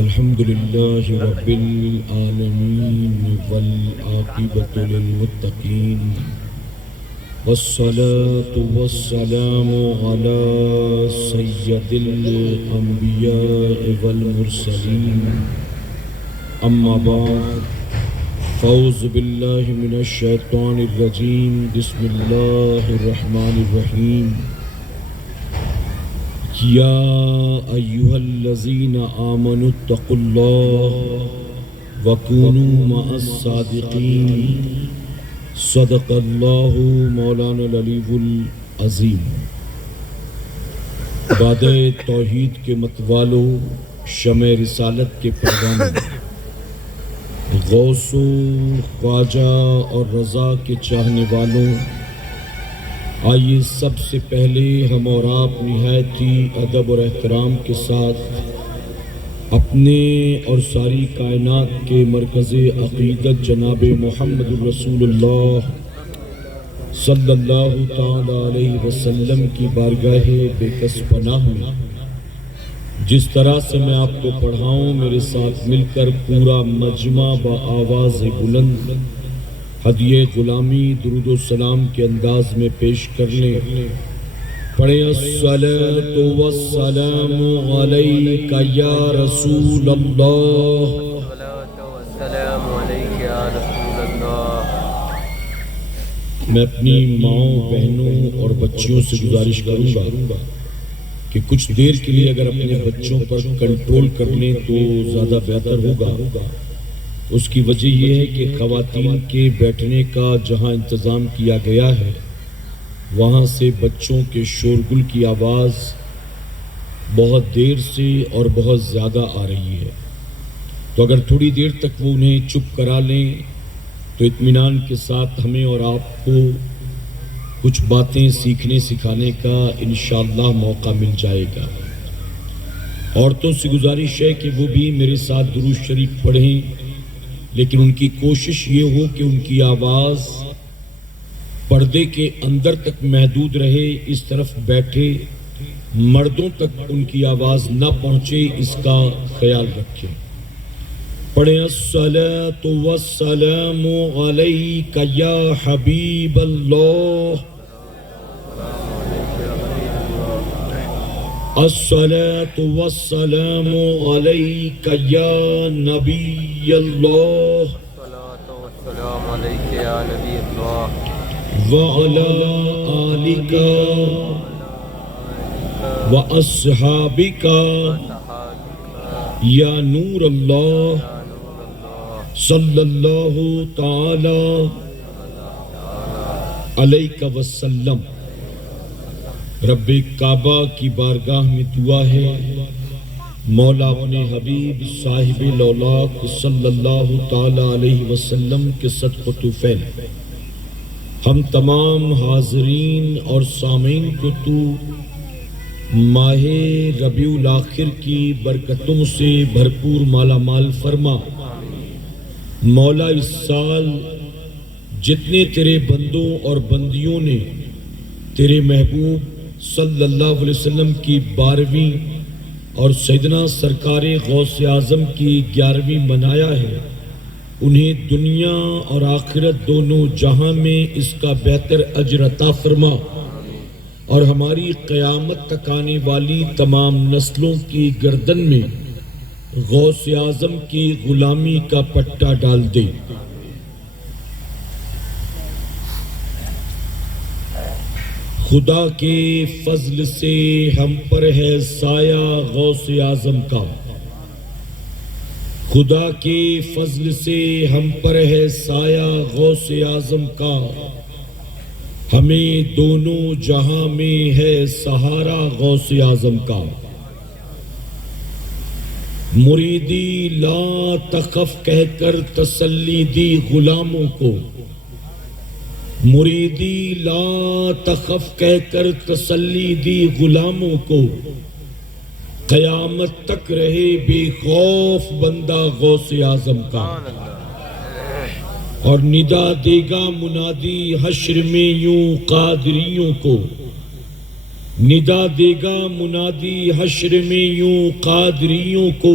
الحمد لله رب العالمين والعاقبة للمتقين والصلاة والسلام على سيد الأنبياء والمرسلين أما بعد فأعوذ بالله من الشيطان الرجيم بسم الله الرحمن الرحيم یا ایها الذین آمنوا اتقوا اللہ وکونوا مع الصادقین صدق اللہ مولانا العلی العظیم۔ بادِ توحید کے متوالو، شمع رسالت کے پروانوں، غوث و خواجہ اور رضا کے چاہنے والوں، آئیے سب سے پہلے ہم اور آپ نہایت ہی ادب اور احترام کے ساتھ اپنے اور ساری کائنات کے مرکز عقیدت جناب محمد رسول اللہ صلی اللہ تعالی علیہ وسلم کی بارگاہ بے کس پناہ میں جس طرح سے میں آپ کو پڑھاؤں، میرے ساتھ مل کر پورا مجمع با آواز بلند ہدیہ غلامی درود و سلام کے انداز میں پیش کر لیں۔ پڑھیں الصلاۃ والسلام علیک یا رسول اللہ، السلام علیک یا رسول اللہ۔ میں اپنی ماؤں، بہنوں اور بچیوں سے گزارش کروں گا کہ کچھ دیر کے لیے اگر اپنے بچوں پر کنٹرول کر لیں تو زیادہ بہتر ہوگا۔ اس کی وجہ یہ ہے کہ خواتین کے بیٹھنے کا جہاں انتظام کیا گیا ہے وہاں سے بچوں کے شورگل کی آواز بہت دیر سے اور بہت زیادہ آ رہی ہے، تو اگر تھوڑی دیر تک وہ انہیں چپ کرا لیں تو اطمینان کے ساتھ ہمیں اور آپ کو کچھ باتیں سیکھنے سکھانے کا انشاءاللہ موقع مل جائے گا۔ عورتوں سے گزارش ہے کہ وہ بھی میرے ساتھ درود شریف پڑھیں، لیکن ان کی کوشش یہ ہو کہ ان کی آواز پردے کے اندر تک محدود رہے، اس طرف بیٹھے مردوں تک ان کی آواز نہ پہنچے، اس کا خیال رکھیں۔ پڑھیں الصلاۃ والسلام علیک یا حبیب اللہ، الصلاۃ والسلام علیک یا نبی اللہ، الصلاۃ والسلام علیک یا نبی اللہ، وعلی آلک واصحابک یا نور اللہ صلی اللہ تعالی علیہ وسلم۔ رب کعبہ کی بارگاہ میں دعا ہے، مولا اپنے حبیب صاحب لولاک صلی اللہ تعالی علیہ وسلم کے صدقہ طفیل ہم تمام حاضرین اور سامعین کو تو ماہ ربیع الاخر کی برکتوں سے بھرپور مالا مال فرما۔ مولا اس سال جتنے تیرے بندوں اور بندیوں نے تیرے محبوب صلی اللہ علیہ وسلم کی 12ویں اور سیدنا سرکار غوث اعظم کی 11ویں منایا ہے، انہیں دنیا اور آخرت دونوں جہاں میں اس کا بہتر اجر عطا فرما، اور ہماری قیامت تک آنے والی تمام نسلوں کی گردن میں غوث اعظم کی غلامی کا پٹا ڈال دے۔ خدا کے فضل سے ہم پر ہے سایہ غوث اعظم کا، خدا کے فضل سے ہم پر ہے سایہ غوث اعظم کا، ہمیں دونوں جہاں میں ہے سہارا غوث اعظم کا۔ مریدی لا تخف کہہ کر تسلی دی غلاموں کو، مریدی لا تخف کہہ کر تسلی دی غلاموں کو، قیامت تک رہے بے خوف بندہ غوث اعظم کا۔ اور ندا دے گا منادی حشر میں یوں قادریوں کو، ندا دے گا منادی حشر میں یوں قادریوں کو،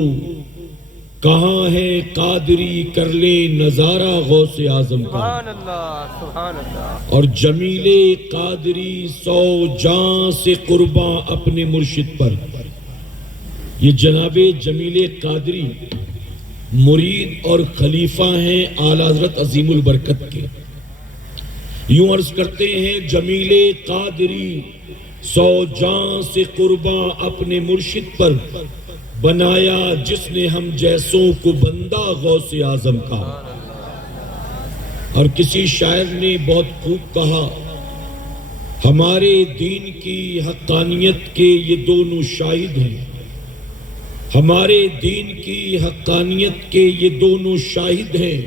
کہاں ہے قادری کر لے نظارہ غوث اعظم کا۔ سبحان اللہ سبحان اللہ۔ اور جمیل قادری 100 جاں سے قرباں اپنے مرشد پر۔ یہ جناب جمیل قادری مرید اور خلیفہ ہیں اعلیٰ حضرت عظیم البرکت کے۔ یوں عرض کرتے ہیں جمیل قادری 100 جاں سے قرباں اپنے مرشد پر، بنایا جس نے ہم جیسوں کو بندہ غوث اعظم کا۔ اور کسی شاعر نے بہت خوب کہا، ہمارے دین کی حقانیت کے یہ دونوں شاہد ہیں، ہمارے دین کی حقانیت کے یہ دونوں شاہد ہیں،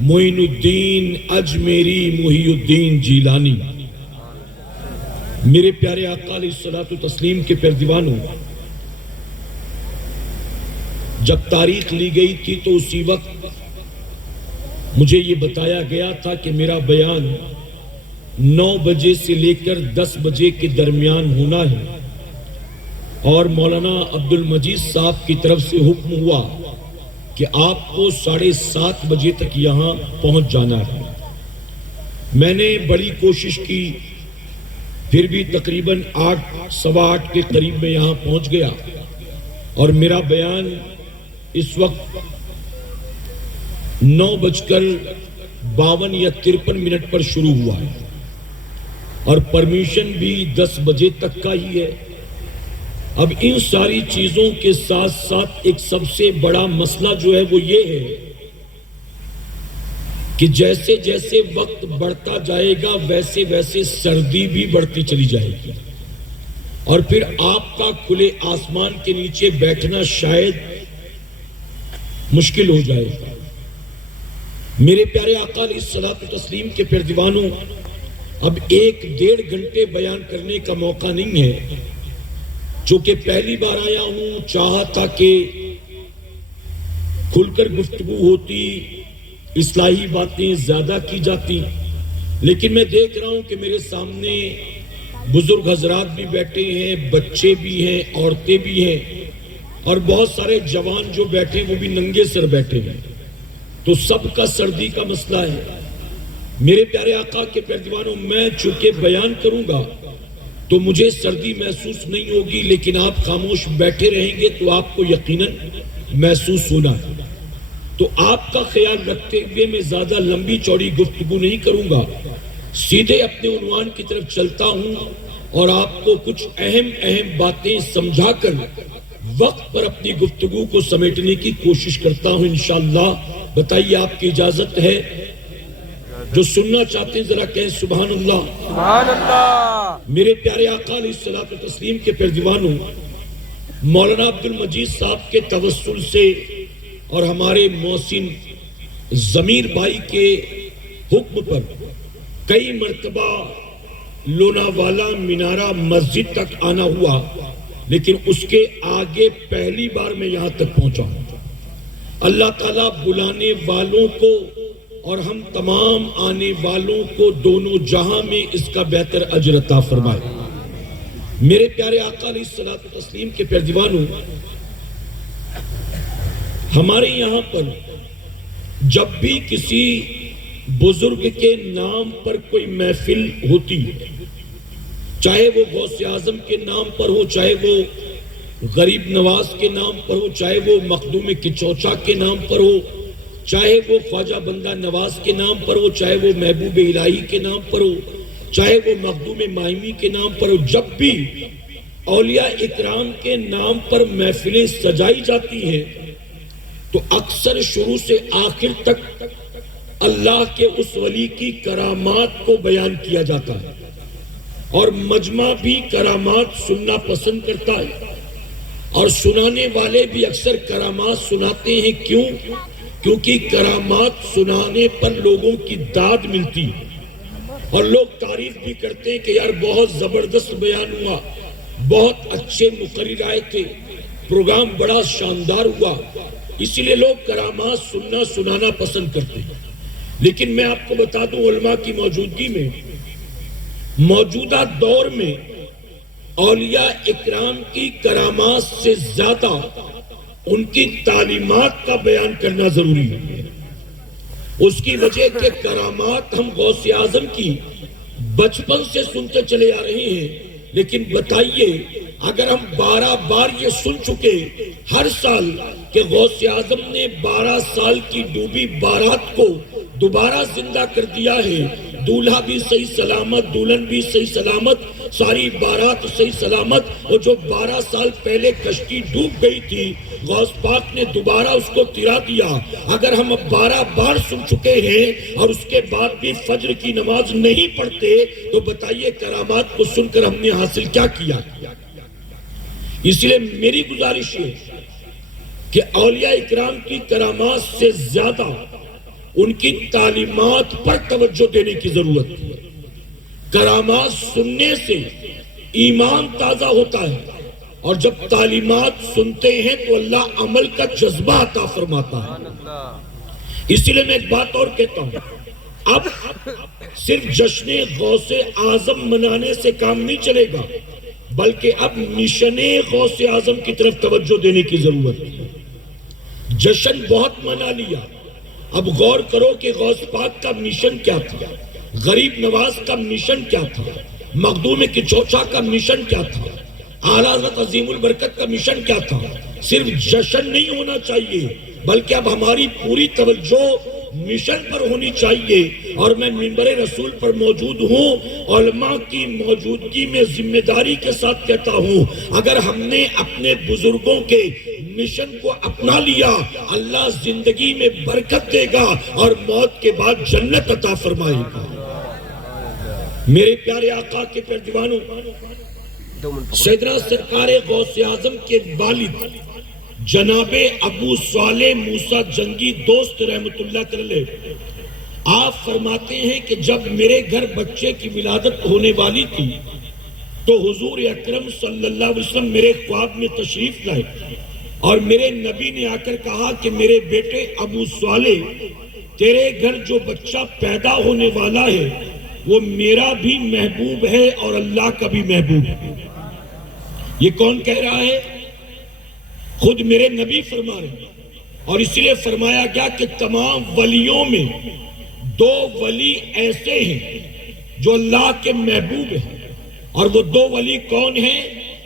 معین الدین اجمیری محی الدین جیلانی۔ میرے پیارے آقا علیہ الصلوۃ والتسلیم کے پیروانوں، جب تاریخ لی گئی تھی تو اسی وقت مجھے یہ بتایا گیا تھا کہ میرا بیان 9 بجے سے لے کر 10 بجے کے درمیان ہونا ہے، اور مولانا عبد المجید صاحب کی طرف سے حکم ہوا کہ آپ کو 7:30 بجے تک یہاں پہنچ جانا ہے۔ میں نے بڑی کوشش کی، پھر بھی تقریباً 8 سوا 8 کے قریب میں یہاں پہنچ گیا، اور میرا بیان اس وقت 9:52 یا 53 پر شروع ہوا ہے، اور پرمیشن بھی 10 بجے تک کا ہی ہے۔ اب ان ساری چیزوں کے ساتھ ساتھ ایک سب سے بڑا مسئلہ جو ہے وہ یہ ہے کہ جیسے جیسے وقت بڑھتا جائے گا ویسے ویسے سردی بھی بڑھتی چلی جائے گی، اور پھر آپ کا کھلے آسمان کے نیچے بیٹھنا شاید مشکل ہو جائے گا۔ میرے پیارے آقا علیہ الصلوۃ والتسلیم کے پیروانوں، اب 1-1.5 گھنٹے بیان کرنے کا موقع نہیں ہے، چونکہ پہلی بار آیا ہوں، چاہا تھا کہ کھل کر گفتگو ہوتی، اصلاحی باتیں زیادہ کی جاتی، لیکن میں دیکھ رہا ہوں کہ میرے سامنے بزرگ حضرات بھی بیٹھے ہیں، بچے بھی ہیں، عورتیں بھی ہیں، اور بہت سارے جوان جو بیٹھے ہیں وہ بھی ننگے سر بیٹھے ہیں، تو سب کا سردی کا مسئلہ ہے۔ میرے پیارے آقا کے پیروانوں، میں چونکہ بیان کروں گا تو مجھے سردی محسوس نہیں ہوگی، لیکن آپ خاموش بیٹھے رہیں گے تو آپ کو یقیناً محسوس ہونا ہے۔ تو آپ کا خیال رکھتے ہوئے میں زیادہ لمبی چوڑی گفتگو نہیں کروں گا، سیدھے اپنے عنوان کی طرف چلتا ہوں، اور آپ کو کچھ اہم باتیں سمجھا کر وقت پر اپنی گفتگو کو سمیٹنے کی کوشش کرتا ہوں انشاءاللہ۔ بتائیے آپ کی اجازت ہے؟ جو سننا چاہتے ہیں ذرا کہیں سبحان اللہ سبحان اللہ۔ میرے پیارے آقا علیہ الصلوۃ والتسلیم کے پیروانوں، مولانا عبد المجید صاحب کے توسل سے اور ہمارے محسن ضمیر بھائی کے حکم پر کئی مرتبہ لوناوالا منارہ مسجد تک آنا ہوا، لیکن اس کے آگے پہلی بار میں یہاں تک پہنچا ہوں۔ اللہ تعالیٰ بلانے والوں کو اور ہم تمام آنے والوں کو دونوں جہاں میں اس کا بہتر اجر عطا فرمائے۔ میرے پیارے آقا علیہ الصلوۃ والتسلیم کے پیروانوں، ہمارے یہاں پر جب بھی کسی بزرگ کے نام پر کوئی محفل ہوتی ہے، چاہے وہ غوث اعظم کے نام پر ہو، چاہے وہ غریب نواز کے نام پر ہو، چاہے وہ مخدوم کچوچا کے نام پر ہو، چاہے وہ خواجہ بندہ نواز کے نام پر ہو، چاہے وہ محبوب الہی کے نام پر ہو، چاہے وہ مخدوم مائمی کے نام پر ہو، جب بھی اولیاء اکرام کے نام پر محفلیں سجائی جاتی ہیں تو اکثر شروع سے آخر تک اللہ کے اس ولی کی کرامات کو بیان کیا جاتا ہے، اور مجمع بھی کرامات سننا پسند کرتا ہے، اور سنانے والے بھی اکثر کرامات سناتے ہیں۔ کیونکہ کرامات سنانے پر لوگوں کی داد ملتی ہے، اور لوگ تعریف بھی کرتے ہیں کہ یار بہت زبردست بیان ہوا، بہت اچھے مقرر آئے تھے، پروگرام بڑا شاندار ہوا، اسی لیے لوگ کرامات سننا سنانا پسند کرتے ہیں۔ لیکن میں آپ کو بتا دوں، علماء کی موجودگی میں موجودہ دور میں اولیاء اکرام کی کرامات سے زیادہ ان کی تعلیمات کا بیان کرنا ضروری ہے۔ اس کی وجہ کہ کرامات ہم غوث اعظم کی بچپن سے سنتے چلے آ رہے ہیں، لیکن بتائیے اگر ہم 12 بار یہ سن چکے ہر سال کہ غوث اعظم نے 12 سال کی ڈوبی بارات کو دوبارہ زندہ کر دیا ہے، دولہا بھی صحیح سلامت، دلہن بھی صحیح سلامت، ساری بارات صحیح سلامت، اور جو 12 سال پہلے کشتی ڈوب گئی تھی غوث پاک نے دوبارہ اس کو تیرا دیا۔ اگر ہم اب 12 بار سن چکے ہیں اور اس کے بعد بھی فجر کی نماز نہیں پڑھتے تو بتائیے کرامات کو سن کر ہم نے حاصل کیا کیا؟ اس لیے میری گزارش ہے کہ اولیاء اکرام کی کرامات سے زیادہ ان کی تعلیمات پر توجہ دینے کی ضرورت ہے۔ کرامات سننے سے ایمان تازہ ہوتا ہے، اور جب تعلیمات سنتے ہیں تو اللہ عمل کا جذبہ عطا فرماتا ہے۔ اسی لیے میں ایک بات اور کہتا ہوں، اب صرف جشن غوث اعظم منانے سے کام نہیں چلے گا، بلکہ اب مشن غوث اعظم کی طرف توجہ دینے کی ضرورت ہے۔ جشن بہت منا لیا، اب غور کرو کہ غوث پاک کا مشن کیا تھا، غریب نواز کا مشن کیا تھا، مخدوم کی چوچا کا مشن کیا تھا، اعلیٰ حضرت عظیم البرکت کا مشن کیا تھا۔ صرف جشن نہیں ہونا چاہیے، بلکہ اب ہماری پوری توجہ مشن پر ہونی چاہیے۔ اور میں منبر رسول پر موجود ہوں، علماء کی موجودگی میں ذمہ داری کے ساتھ کہتا ہوں، اگر ہم نے اپنے بزرگوں کے مشن کو اپنا لیا، اللہ زندگی میں برکت دے گا اور موت کے بعد جنت عطا فرمائے گا۔ میرے پیارے آقا کے پیارے دیوانوں، سیدنا سرکار غوث اعظم کے والد جناب ابو صالح موسیٰ جنگی دوست رحمت اللہ علیہ آپ فرماتے ہیں کہ جب میرے گھر بچے کی ولادت ہونے والی تھی تو حضور اکرم صلی اللہ علیہ وسلم میرے خواب میں تشریف لائے، اور میرے نبی نے آ کر کہا کہ میرے بیٹے ابو صالح، تیرے گھر جو بچہ پیدا ہونے والا ہے وہ میرا بھی محبوب ہے اور اللہ کا بھی محبوب ہے۔ یہ کون کہہ رہا ہے؟ خود میرے نبی فرما رہے ہیں، اور اس لیے فرمایا گیا کہ تمام ولیوں میں 2 ولی ایسے ہیں جو اللہ کے محبوب ہیں، اور وہ 2 ولی کون ہیں؟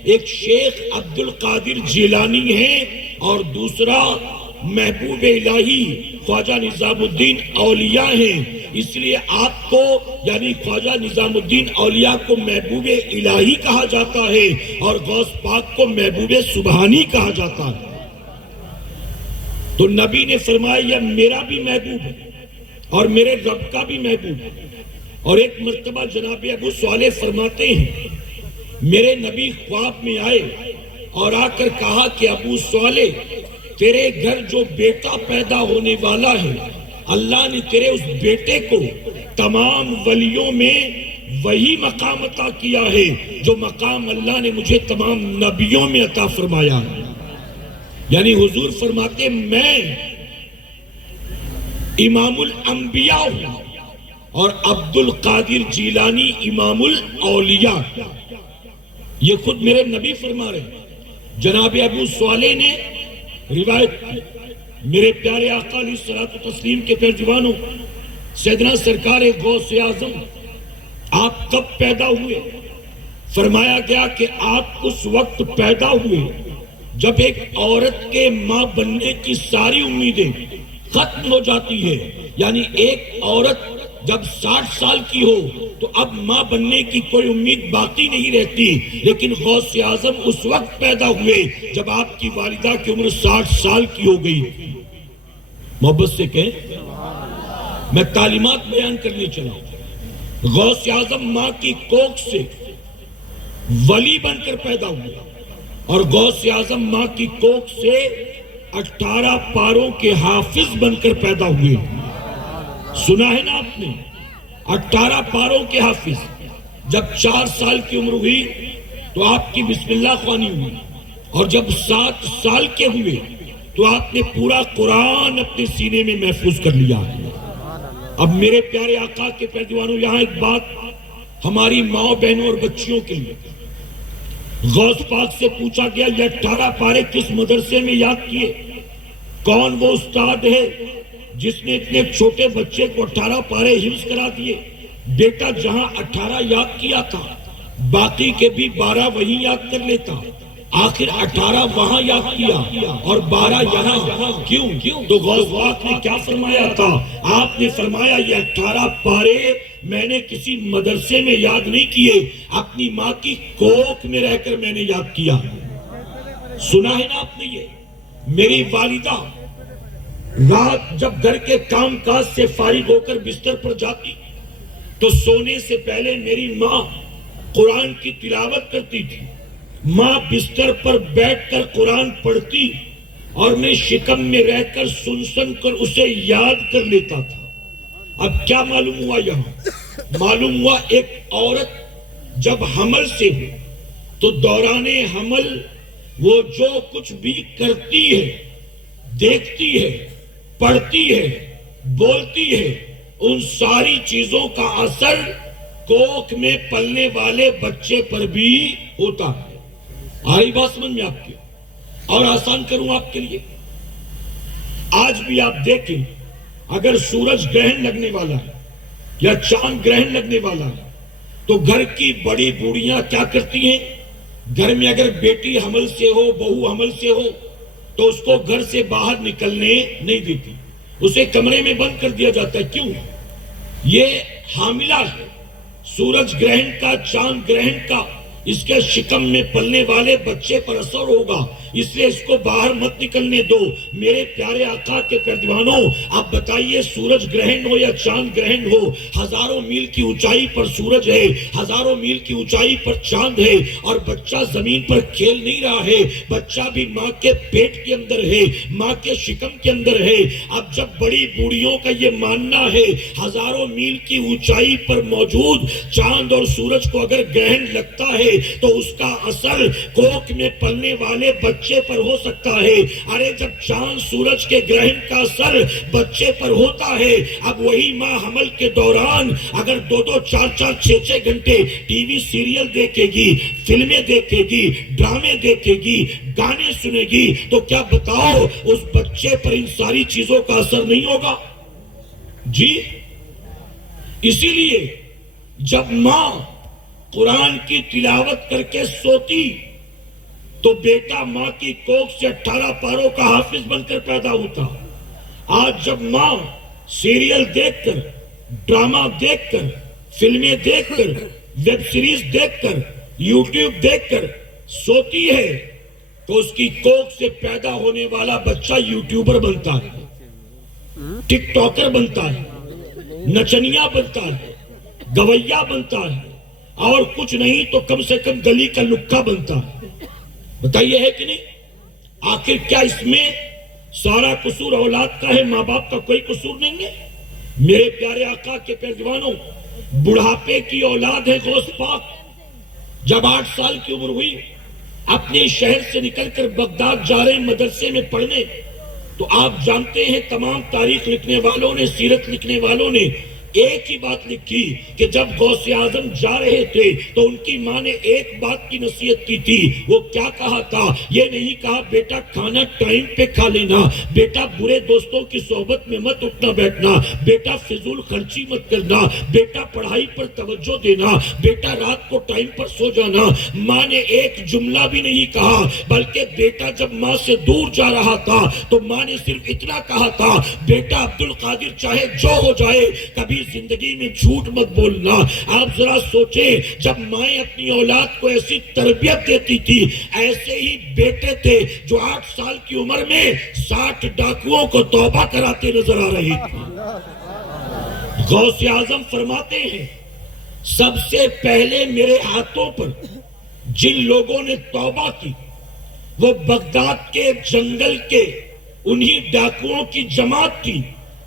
ایک شیخ عبد القادر جیلانی ہیں اور دوسرا محبوب الہی خواجہ نظام الدین اولیاء ہیں۔ اس لیے آپ کو یعنی خواجہ نظام الدین اولیاء کو محبوب الہی کہا جاتا ہے اور غوث پاک کو محبوب سبحانی کہا جاتا ہے۔ تو نبی نے فرمایا یہ میرا بھی محبوب ہے اور میرے رب کا بھی محبوب ہے۔ اور ایک مرتبہ جناب ابو صالح فرماتے ہیں میرے نبی خواب میں آئے اور آ کر کہا کہ ابو صالح، تیرے گھر جو بیٹا پیدا ہونے والا ہے اللہ نے تیرے اس بیٹے کو تمام ولیوں میں وہی مقام عطا کیا ہے جو مقام اللہ نے مجھے تمام نبیوں میں عطا فرمایا ہے۔ یعنی حضور فرماتے میں امام الانبیاء ہوں اور عبد القادر جیلانی امام الاولیاء۔ یہ خود میرے نبی فرما رہے ہیں۔ جناب ابو صالح نے روایت کی، میرے پیارے آقا علیہ الصلوۃ والتسلیم کے پیارے دیوانوں، سیدنا سرکار غوث اعظم آپ کب پیدا ہوئے؟ فرمایا گیا کہ آپ اس وقت پیدا ہوئے جب ایک عورت کے ماں بننے کی ساری امیدیں ختم ہو جاتی ہے۔ یعنی ایک عورت جب 60 سال کی ہو تو اب ماں بننے کی کوئی امید باقی نہیں رہتی، لیکن غوث اعظم اس وقت پیدا ہوئے جب آپ کی والدہ کی عمر 60 سال کی ہو گئی۔ محبت سے کہیں، میں تعلیمات بیان کرنے چلا ہوں۔ غوث اعظم ماں کی کوکھ سے ولی بن کر پیدا ہوئے، اور غوث اعظم ماں کی کوکھ سے 18 پاروں کے حافظ بن کر پیدا ہوئے۔ سنا ہے نا آپ نے، 18 پاروں کے حافظ۔ جب 4 سال کی عمر ہوئی تو آپ کی بسم اللہ خوانی ہوئی، اور جب 7 سال کے ہوئے تو آپ نے پورا قرآن اپنے سینے میں محفوظ کر لیا۔ اب میرے پیارے آقا کے پیارے دیوانوں، یہاں ایک بات ہماری ماں بہنوں اور بچیوں کے لیے، غوث پاک سے پوچھا گیا یہ 18 پارے کس مدرسے میں یاد کیے؟ کون وہ استاد ہے جس نے اتنے چھوٹے بچے کو 18 پارے حفظ کرا دیے؟ بیٹا جہاں 18 یاد کیا تھا باقی کے بھی 12 وہیں یاد کر لیتا، آخر 18 وہاں یاد کیا اور 12 یہاں کیوں؟ تو غوث پاک نے کیا فرمایا تھا؟ آپ نے فرمایا یہ 18 پارے میں نے کسی مدرسے میں یاد نہیں کیے، اپنی ماں کی کوکھ میں رہ کر میں نے یاد کیا۔ سنا ہے نا آپ نے؟ یہ میری والدہ رات جب گھر کے کام کاج سے فارغ ہو کر بستر پر جاتی تو سونے سے پہلے میری ماں قرآن کی تلاوت کرتی تھی۔ ماں بستر پر بیٹھ کر قرآن پڑھتی اور میں شکم میں رہ کر سن کر اسے یاد کر لیتا تھا۔ اب کیا معلوم ہوا؟ یہاں معلوم ہوا ایک عورت جب حمل سے ہو تو دوران حمل وہ جو کچھ بھی کرتی ہے، دیکھتی ہے، پڑھتی ہے، بولتی ہے، ان ساری چیزوں کا اثر کوکھ میں پلنے والے بچے پر بھی ہوتا ہے۔ آئی بات سمجھ میں آپ کی؟ اور آسان کروں آپ کے لیے، آج بھی آپ دیکھیں اگر سورج گرہن لگنے والا ہے یا چاند گرہن لگنے والا ہے تو گھر کی بڑی بوڑھیاں کیا کرتی ہیں؟ گھر میں اگر بیٹی حمل سے ہو، بہو حمل سے ہو تو اس کو گھر سے باہر نکلنے نہیں دیتی، اسے کمرے میں بند کر دیا جاتا ہے۔ کیوں؟ یہ حاملہ ہے، سورج گرہن کا، چاند گرہن کا اس کے شکم میں پلنے والے بچے پر اثر ہوگا، اس لیے اس کو باہر مت نکلنے دو۔ میرے پیارے آقا کے پیروانوں، آپ بتائیے سورج گرہن ہو یا چاند گرہن ہو، ہزاروں میل کی اونچائی پر سورج ہے، ہزاروں میل کی اونچائی پر چاند ہے، اور بچہ زمین پر کھیل نہیں رہا ہے، بچہ بھی ماں کے پیٹ کے اندر ہے، ماں کے شکم کے اندر ہے۔ اب جب بڑی بوڑھیوں کا یہ ماننا ہے ہزاروں میل کی اونچائی پر موجود چاند اور سورج کو اگر گرہن لگتا ہے تو اس کا اثر کوکھ میں پلنے والے بچے پر ہو سکتا ہے۔ ارے جب چاند سورج کے گرہن کا اثر بچے پر ہوتا ہے، اب وہی ماں حمل کے دوران اگر 2-2, 4-4, 6-6 گھنٹے ٹی وی سیریل دیکھے گی، فلمیں دیکھے گی، ڈرامے دیکھے گی، گانے سنے گی، تو کیا بتاؤ اس بچے پر ان ساری چیزوں کا اثر نہیں ہوگا؟ جی اسی لیے جب ماں قرآن کی تلاوت کر کے سوتی تو بیٹا ماں کی کوکھ سے 18 پاروں کا حافظ بن کر پیدا ہوتا۔ آج جب ماں سیریل دیکھ کر، ڈرامہ دیکھ کر، فلمیں دیکھ کر، ویب سیریز دیکھ کر، یوٹیوب دیکھ کر سوتی ہے تو اس کی کوکھ سے پیدا ہونے والا بچہ یوٹیوبر بنتا ہے، ٹک ٹاکر بنتا ہے، نچنیا بنتا ہے، گویا بنتا ہے، اور کچھ نہیں تو کم سے کم گلی کا لکھا بنتا ہے۔ بتائیے ہے کہ نہیں؟ آخر کیا اس میں سارا قصور اولاد کا ہے، ماں باپ کا کوئی قصور نہیں ہے؟ میرے پیارے آقا کے پیروانوں، بڑھاپے کی اولاد ہے غوث پاک۔ جب 8 سال کی عمر ہوئی، اپنے شہر سے نکل کر بغداد جا رہے مدرسے میں پڑھنے، تو آپ جانتے ہیں تمام تاریخ لکھنے والوں نے، سیرت لکھنے والوں نے ایک ہی بات لکھی کہ جب غوث اعظم جا رہے تھے تو ان کی ماں نے ایک بات کی نصیحت کی تھی۔ وہ کیا کہا تھا؟ یہ نہیں کہا بیٹا کھانا ٹائم پہ کھا لینا، بیٹا برے دوستوں کی صحبت میں مت اٹھنا بیٹھنا، بیٹا فضول خرچی مت کرنا، بیٹا پڑھائی پر توجہ دینا، بیٹا رات کو ٹائم پر سو جانا۔ ماں نے ایک جملہ بھی نہیں کہا، بلکہ بیٹا جب ماں سے دور جا رہا تھا تو ماں نے صرف اتنا کہا تھا، بیٹا عبد القادر چاہے جو ہو جائے کبھی زندگی میں جھوٹ مت بولنا۔ آپ ذرا سوچیں، جب مائیں اپنی اولاد کو ایسی تربیت دیتی تھی، ایسے ہی بیٹے تھے جو 8 سال کی عمر میں 60 ڈاکوؤں کو توبہ کراتے نظر آ رہے تھے۔ غوث اعظم فرماتے ہیں سب سے پہلے میرے ہاتھوں پر جن لوگوں نے توبہ کی وہ بغداد کے جنگل کے انہی ڈاکوؤں کی جماعت تھی۔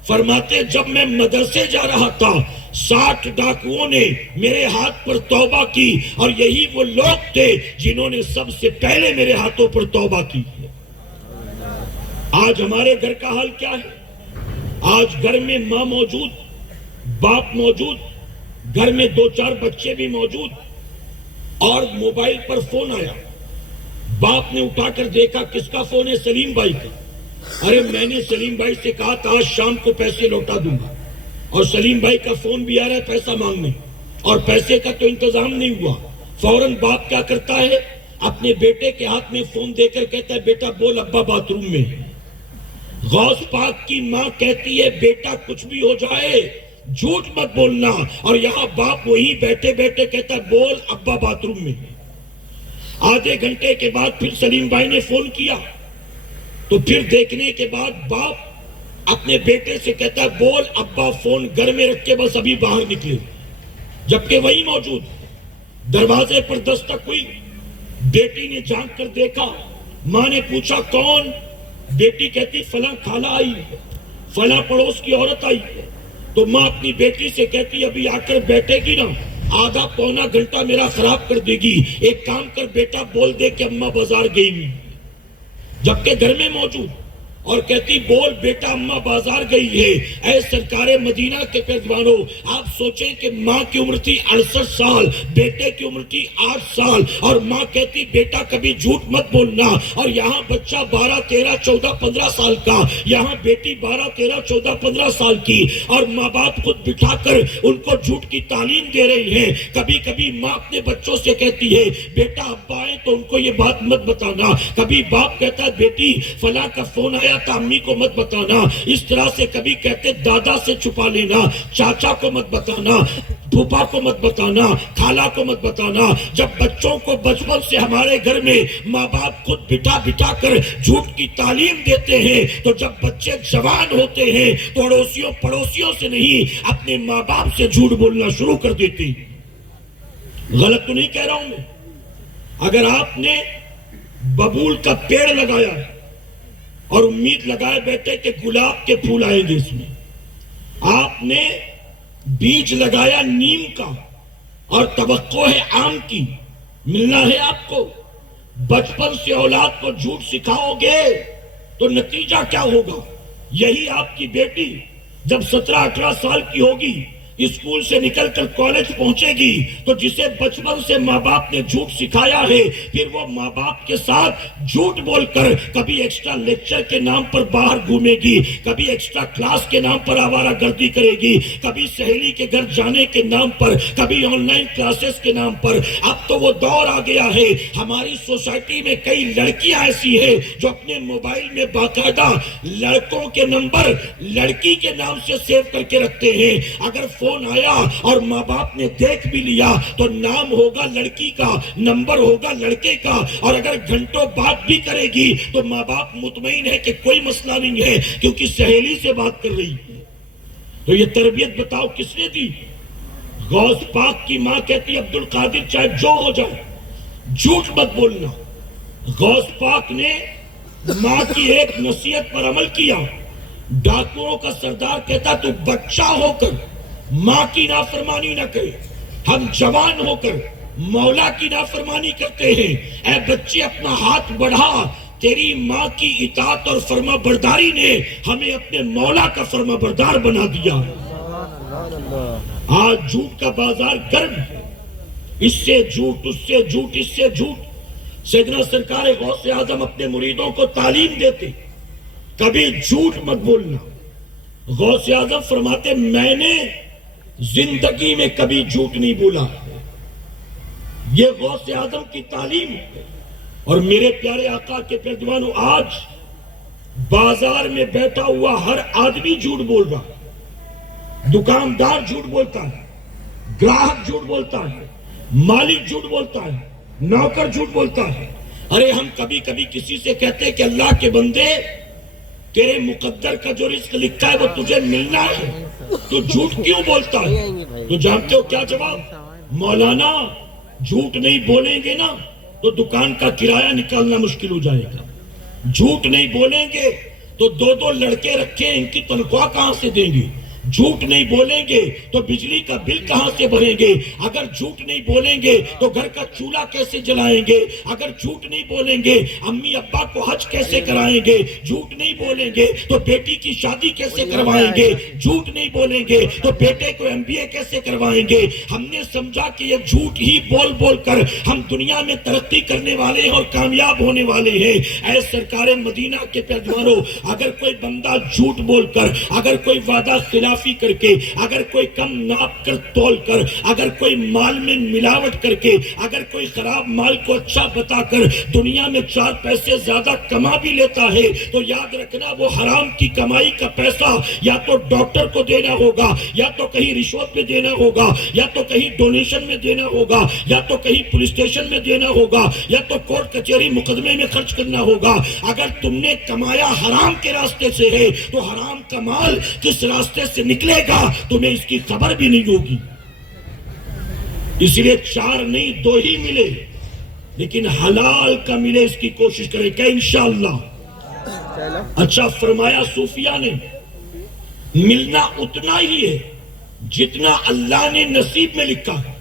فرماتے جب میں مدرسے جا رہا تھا 60 ڈاکوؤں نے میرے ہاتھ پر توبہ کی، اور یہی وہ لوگ تھے جنہوں نے سب سے پہلے میرے ہاتھوں پر توبہ کی۔ آج ہمارے گھر کا حال کیا ہے؟ آج گھر میں ماں موجود، باپ موجود، گھر میں 2-4 بچے بھی موجود، اور موبائل پر فون آیا باپ نے اٹھا کر دیکھا کس کا فون ہے؟ سلیم بھائی کا. ارے میں نے سلیم بھائی سے کہا تھا آج شام کو پیسے لوٹا دوں گا, اور سلیم بھائی کا فون بھی آ رہا ہے پیسہ مانگنے, اور پیسے کا تو انتظام نہیں ہوا. فوراً باپ کیا کرتا ہے, اپنے بیٹے کے ہاتھ میں فون دے کر کہتا ہے بیٹا بول ابا باتھ روم میں. غوث پاک کی ماں کہتی ہے بیٹا کچھ بھی ہو جائے جھوٹ مت بولنا, اور یہاں باپ وہی بیٹھے بیٹھے کہتا ہے بول ابا باتھ روم میں. آدھے گھنٹے کے بعد پھر سلیم بھائی نے فون کیا, تو پھر دیکھنے کے بعد باپ اپنے بیٹے سے کہتا ہے بول ابا فون گھر میں رکھ کے بس ابھی باہر نکلے, جبکہ وہی موجود. دروازے پر دستک ہوئی, بیٹی نے جھانک کر دیکھا, ماں نے پوچھا کون؟ بیٹی کہتی فلاں خالہ آئی, فلاں پڑوس کی عورت آئی. تو ماں اپنی بیٹی سے کہتی ابھی آ کر بیٹھے گی نا, آدھا پونا گھنٹہ میرا خراب کر دے گی, ایک کام کر بیٹا بول دے کہ اماں بازار گئی ہوئی, جبکہ گھر میں موجود. اور کہتی بول بیٹا اماں بازار گئی ہے. اے سرکار مدینہ کے پیروانوں, آپ سوچیں کہ ماں کی عمر تھی 68 سال, بیٹے کی عمر تھی 8 سال, اور ماں کہتی بیٹا کبھی جھوٹ مت بولنا. اور یہاں بچہ 12, 13, 14, 15 سال کا, یہاں بیٹی 12, 13, 14, 15 سال کی, اور ماں باپ خود بٹھا کر ان کو جھوٹ کی تعلیم دے رہی ہیں. کبھی کبھی ماں اپنے بچوں سے کہتی ہے بیٹا ابا آئے تو ان کو یہ بات مت بتانا. کبھی باپ کہتا ہے بیٹی فلاں کا فون آیا تھا امی کو مت بتانا. اس طرح سے کبھی کہتے دادا سے چھپا لینا, چاچا کو مت بتانا, پھوپھا کو مت بتانا, خالہ کو مت بتانا. جب بچوں کو بچپن سے ہمارے گھر میں ماں باپ خود بٹھا بٹھا کر جھوٹ کی تعلیم دیتے ہیں, تو جب بچے جوان ہوتے ہیں تو اڑوسیوں پڑوسیوں سے نہیں اپنے ماں باپ سے جھوٹ بولنا شروع کر دیتے ہیں. غلط تو نہیں کہہ رہا ہوں میں. اگر آپ نے ببول کا پیڑ لگایا اور امید لگائے بیٹھے کہ گلاب کے پھول آئیں گے, اس میں آپ نے بیج لگایا نیم کا اور توقع ہے آم کی, ملنا ہے آپ کو. بچپن سے اولاد کو جھوٹ سکھاؤ گے تو نتیجہ کیا ہوگا؟ یہی آپ کی بیٹی جب 17-18 سال کی ہوگی, اسکول سے نکل کر کالج پہنچے گی, تو جسے بچپن سے ماں باپ نے جھوٹ سکھایا ہے, پھر وہ ماں باپ کے ساتھ جھوٹ بول کر کبھی ایکسٹرا لیکچر کے نام پر باہر گھومے گی, کبھی ایکسٹرا کلاس کے نام پر آوارہ گردی کرے گی, کبھی سہیلی کے گھر جانے کے نام پر, کبھی آن لائن کلاسز کے نام پر. اب تو وہ دور آ گیا ہے, ہماری سوسائٹی میں کئی لڑکیاں ایسی ہیں جو اپنے موبائل میں باقاعدہ لڑکوں کے نمبر لڑکی کے نام سے سیو کر کے رکھتے ہیں. اگر فون آیا اور ماں باپ نے دیکھ بھی لیا تو نام ہوگا لڑکی کا, نمبر ہوگا لڑکے کا, اور اگر گھنٹوں بات بھی کرے گی تو ماں باپ مطمئن ہے کہ کوئی مسئلہ نہیں ہے کیونکہ سہیلی سے بات کر رہی ہے. تو یہ تربیت بتاؤ کس نے دی؟ غوث پاک کی ماں کہتی عبد القادر چاہے جو ہو جائے جھوٹ مت بولنا. غوث پاک نے ماں کی ایک نصیحت پر عمل کیا. ڈاکوؤں کا سردار کہتا تو بچہ ہو کر ماں کی نافرمانی نہ کرے, ہم جوان ہو کر مولا کی نافرمانی کرتے ہیں. اے بچے اپنا ہاتھ بڑھا, تیری ماں کی اطاعت اور فرما برداری نے ہمیں اپنے مولا کا فرما بردار بنا دیا. آج جھوٹ کا بازار گرم ہے, اس سے جھوٹ, اس سے جھوٹ, اس سے جھوٹ. سیدنا سرکار غوث اعظم اپنے مریدوں کو تعلیم دیتے کبھی جھوٹ مت بولنا. غوث اعظم فرماتے میں نے زندگی میں کبھی جھوٹ نہیں بولا. یہ غوث اعظم کی تعلیم ہے. اور میرے پیارے آقا کے پیروانوں, آج بازار میں بیٹھا ہوا ہر آدمی جھوٹ بول رہا. دکاندار جھوٹ بولتا ہے, گراہک جھوٹ بولتا ہے, مالک جھوٹ بولتا ہے, نوکر جھوٹ بولتا ہے. ارے ہم کبھی کبھی کسی سے کہتے ہیں کہ اللہ کے بندے تیرے مقدر کا جو رزق لکھا ہے وہ تجھے ملنا ہے, تو جھوٹ کیوں بولتا ہے؟ تو جانتے ہو کیا جواب؟ مولانا جھوٹ نہیں بولیں گے نا تو دکان کا کرایہ نکالنا مشکل ہو جائے گا. جھوٹ نہیں بولیں گے تو 2 لڑکے رکھے, ان کی تنخواہ کہاں سے دیں گے؟ جھوٹ نہیں بولیں گے تو بجلی کا بل کہاں سے بھریں گے؟ اگر جھوٹ نہیں بولیں گے تو گھر کا چولہا کیسے جلائیں گے؟ اگر جھوٹ نہیں بولیں گے امی ابا کو حج کیسے کرائیں گے؟ جھوٹ نہیں بولیں گے تو بیٹی کی شادی کیسے کروائیں گے؟ جھوٹ نہیں بولیں گے تو بیٹے کو MBA کیسے کروائیں گے؟ ہم نے سمجھا کہ یہ جھوٹ ہی بول بول کر ہم دنیا میں ترقی کرنے والے ہیں اور کامیاب ہونے والے ہیں۔ اے سرکار مدینہ کے پیروانوں، اگر کوئی بندہ جھوٹ بول کر، اگر کوئی وعدہ خلافی کر کے، اگر کوئی کم ناپ کر تول کر، اگر کوئی مال میں ملاوٹ کر کے، اگر کوئی خراب مال کو اچھا بتا کر دنیا میں 4 پیسے زیادہ کما بھی لیتا ہے تو یاد رکھنا وہ حرام کی کمائی کا پیسہ یا تو ڈاکٹر کو دینا ہوگا، یا تو کہیں رشوت میں دینا ہوگا، یا تو کہیں ڈونیشن میں دینا ہوگا، یا تو کہیں پولیس اسٹیشن میں دینا ہوگا، یا تو کورٹ کچہری مقدمے میں خرچ کرنا ہوگا۔ اگر تم نے کمایا حرام کے راستے سے ہے تو حرام کا مال کس راستے سے نکلے گا تمہیں اس کی خبر بھی نہیں ہوگی۔ اس لیے 4 نہیں 2 ہی ملے، لیکن حلال کا ملے اس کی کوشش کریں کہ انشاءاللہ۔ اچھا فرمایا صوفیہ نے ملنا اتنا ہی ہے جتنا اللہ نے نصیب میں لکھا ہے۔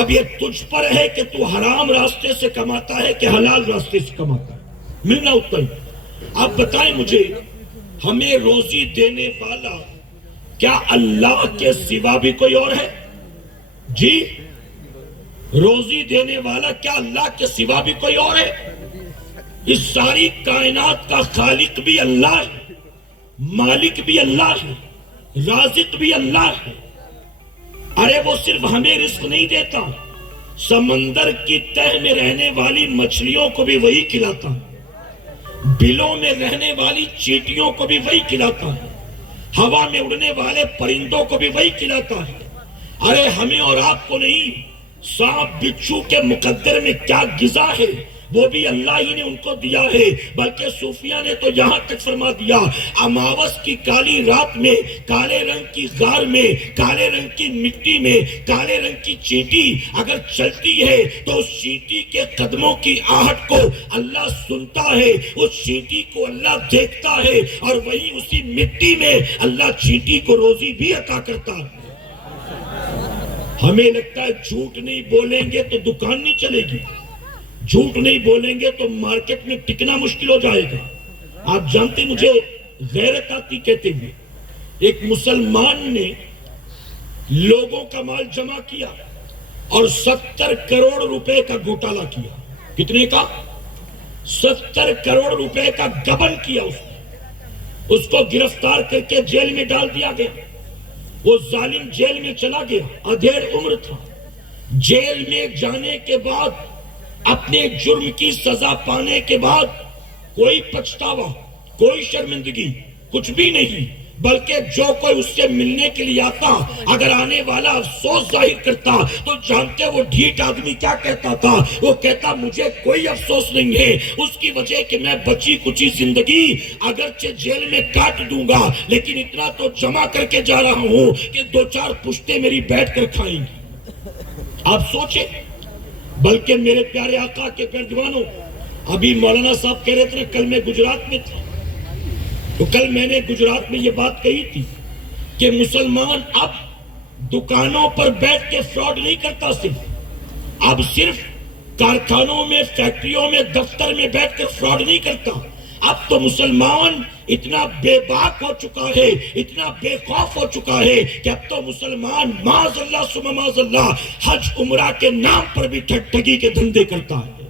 اب یہ تجھ پر ہے کہ تو حرام راستے سے کماتا ہے کہ حلال راستے سے کماتا ہے، ملنا اتنا ہی۔ اب بتائیں مجھے، ہمیں روزی دینے والا کیا اللہ کے سوا بھی کوئی اور ہے؟ جی، روزی دینے والا کیا اللہ کے سوا بھی کوئی اور ہے؟ اس ساری کائنات کا خالق بھی اللہ ہے، مالک بھی اللہ ہے، رازق بھی اللہ ہے۔ ارے وہ صرف ہمیں رزق نہیں دیتا، سمندر کی تہ میں رہنے والی مچھلیوں کو بھی وہی کھلاتا ہے، بلوں میں رہنے والی چیٹیوں کو بھی وہی کھلاتا ہے، ہوا میں اڑنے والے پرندوں کو بھی وہی کھلاتا ہے۔ ارے ہمیں اور آپ کو نہیں، سانپ بچھو کے مقدر میں کیا غذا ہے وہ بھی اللہ ہی نے ان کو دیا ہے۔ بلکہ صوفیہ نے تو یہاں تک فرما دیا، اماوس کی کالی رات میں، کالے رنگ کی غار میں، کالے رنگ کی مٹی میں، کالے رنگ کی چیٹی اگر چلتی ہے تو اس چیٹی کے قدموں کی آہٹ کو اللہ سنتا ہے، اس چیٹی کو اللہ دیکھتا ہے، اور وہی اسی مٹی میں اللہ چیٹی کو روزی بھی عطا کرتا ہے۔ ہمیں لگتا ہے جھوٹ نہیں بولیں گے تو دکان نہیں چلے گی، جھوٹ نہیں بولیں گے تو مارکیٹ میں ٹکنا مشکل ہو جائے گا۔ آپ جانتے مجھے غیرت آتی کہتے ہوئے، ایک مسلمان نے لوگوں کا مال جمع کیا اور 70 کروڑ روپے کا گھوٹالہ کیا۔ کتنے کا؟ 70 کروڑ روپے کا گبن کیا اس نے۔ اس کو گرفتار کر کے جیل میں ڈال دیا گیا۔ وہ ظالم جیل میں چلا گیا، ادھیڑ عمر تھا۔ جیل میں جانے کے بعد، اپنے جرم کی سزا پانے کے بعد کوئی پچھتاوا، کوئی شرمندگی، کچھ بھی نہیں، بلکہ جو کوئی اس سے ملنے کے لیے آتا، اگر آنے والا افسوس ظاہر کرتا تو جانتے وہ ڈھیٹ آدمی کیا کہتا تھا؟ وہ کہتا مجھے کوئی افسوس نہیں ہے، اس کی وجہ کہ میں بچی کچی زندگی اگرچہ جیل میں کاٹ دوں گا لیکن اتنا تو جمع کر کے جا رہا ہوں کہ 2-4 پشتے میری بیٹھ کر کھائیں گی۔ آپ سوچیں، بلکہ میرے پیارے آقا کے پیروانوں، ابھی مولانا صاحب کہہ رہے تھے کل میں گجرات میں تھا، تو کل میں نے گجرات میں یہ بات کہی تھی کہ مسلمان اب دکانوں پر بیٹھ کے فراڈ نہیں کرتا، اب صرف کارخانوں میں، فیکٹریوں میں، دفتر میں بیٹھ کر فراڈ نہیں کرتا۔ اب تو مسلمان اتنا بے باک ہو چکا ہے، اتنا بے خوف ہو چکا ہے کہ اب تو مسلمان معاذ اللہ ثم معاذ اللہ حج عمرہ کے نام پر بھی ٹھگی کے دھندے کرتا ہے،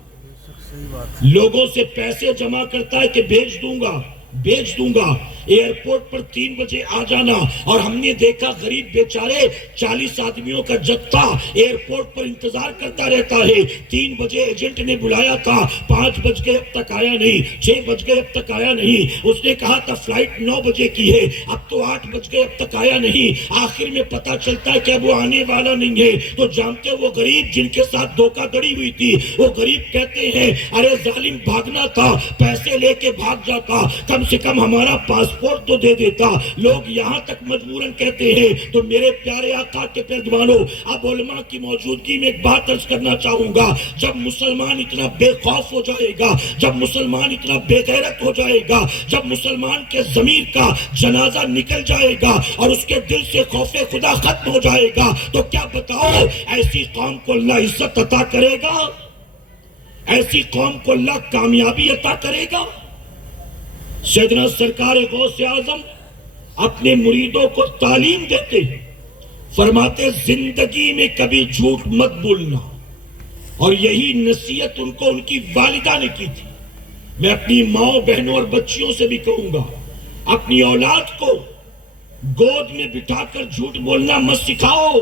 لوگوں سے پیسے جمع کرتا ہے کہ بیچ دوں گا، بیچ دوں گا، ایئرپورٹ پر 3 بجے آ جانا، اور ہم نے دیکھا غریب بیچارے 40 آدمیوں کا جتھا ایئرپورٹ پر انتظار کرتا رہتا ہے۔ 3 بجے ایجنٹ نے بلایا تھا، 5 بج گئے اب تک آیا نہیں، 6 بج گئے اب تک آیا نہیں، اس نے کہا تھا فلائٹ 9 بجے کی ہے، اب تو 8 بج گئے اب تک آیا نہیں۔ آخر میں پتا چلتا ہے کہ اب وہ آنے والا نہیں ہے، تو جانتے وہ غریب جن کے ساتھ دھوکہ دھڑی ہوئی تھی، وہ غریب کہتے ہیں ارے ظالم بھاگنا تھا، پیسے لے کے بھاگ جاتا، کم سے کم ہمارا پاسپورٹ تو دے دیتا. لوگ یہاں تک مجبوراً کہتے ہیں. تو میرے پیارے آقا کے پیروانوں، اب علماء کی موجودگی میں ایک بات عرض کرنا چاہوں گا. جب مسلمان اتنا بے خوف ہو جائے گا، جب مسلمان اتنا بے غیرت ہو جائے گا، جب مسلمان کے ضمیر کا جنازہ نکل جائے گا اور اس کے دل سے خوف خدا ختم ہو جائے گا، تو کیا بتاؤ ایسی قوم کو اللہ عزت عطا کرے گا؟ ایسی قوم کو اللہ کامیابی عطا کرے گا؟ سیدنا سرکار غوث اعظم اپنے مریدوں کو تعلیم دیتے، فرماتے زندگی میں کبھی جھوٹ مت بولنا. اور یہی نصیحت ان کو ان کی والدہ نے کی تھی. میں اپنی ماں بہنوں اور بچیوں سے بھی کہوں گا، اپنی اولاد کو گود میں بٹھا کر جھوٹ بولنا مت سکھاؤ.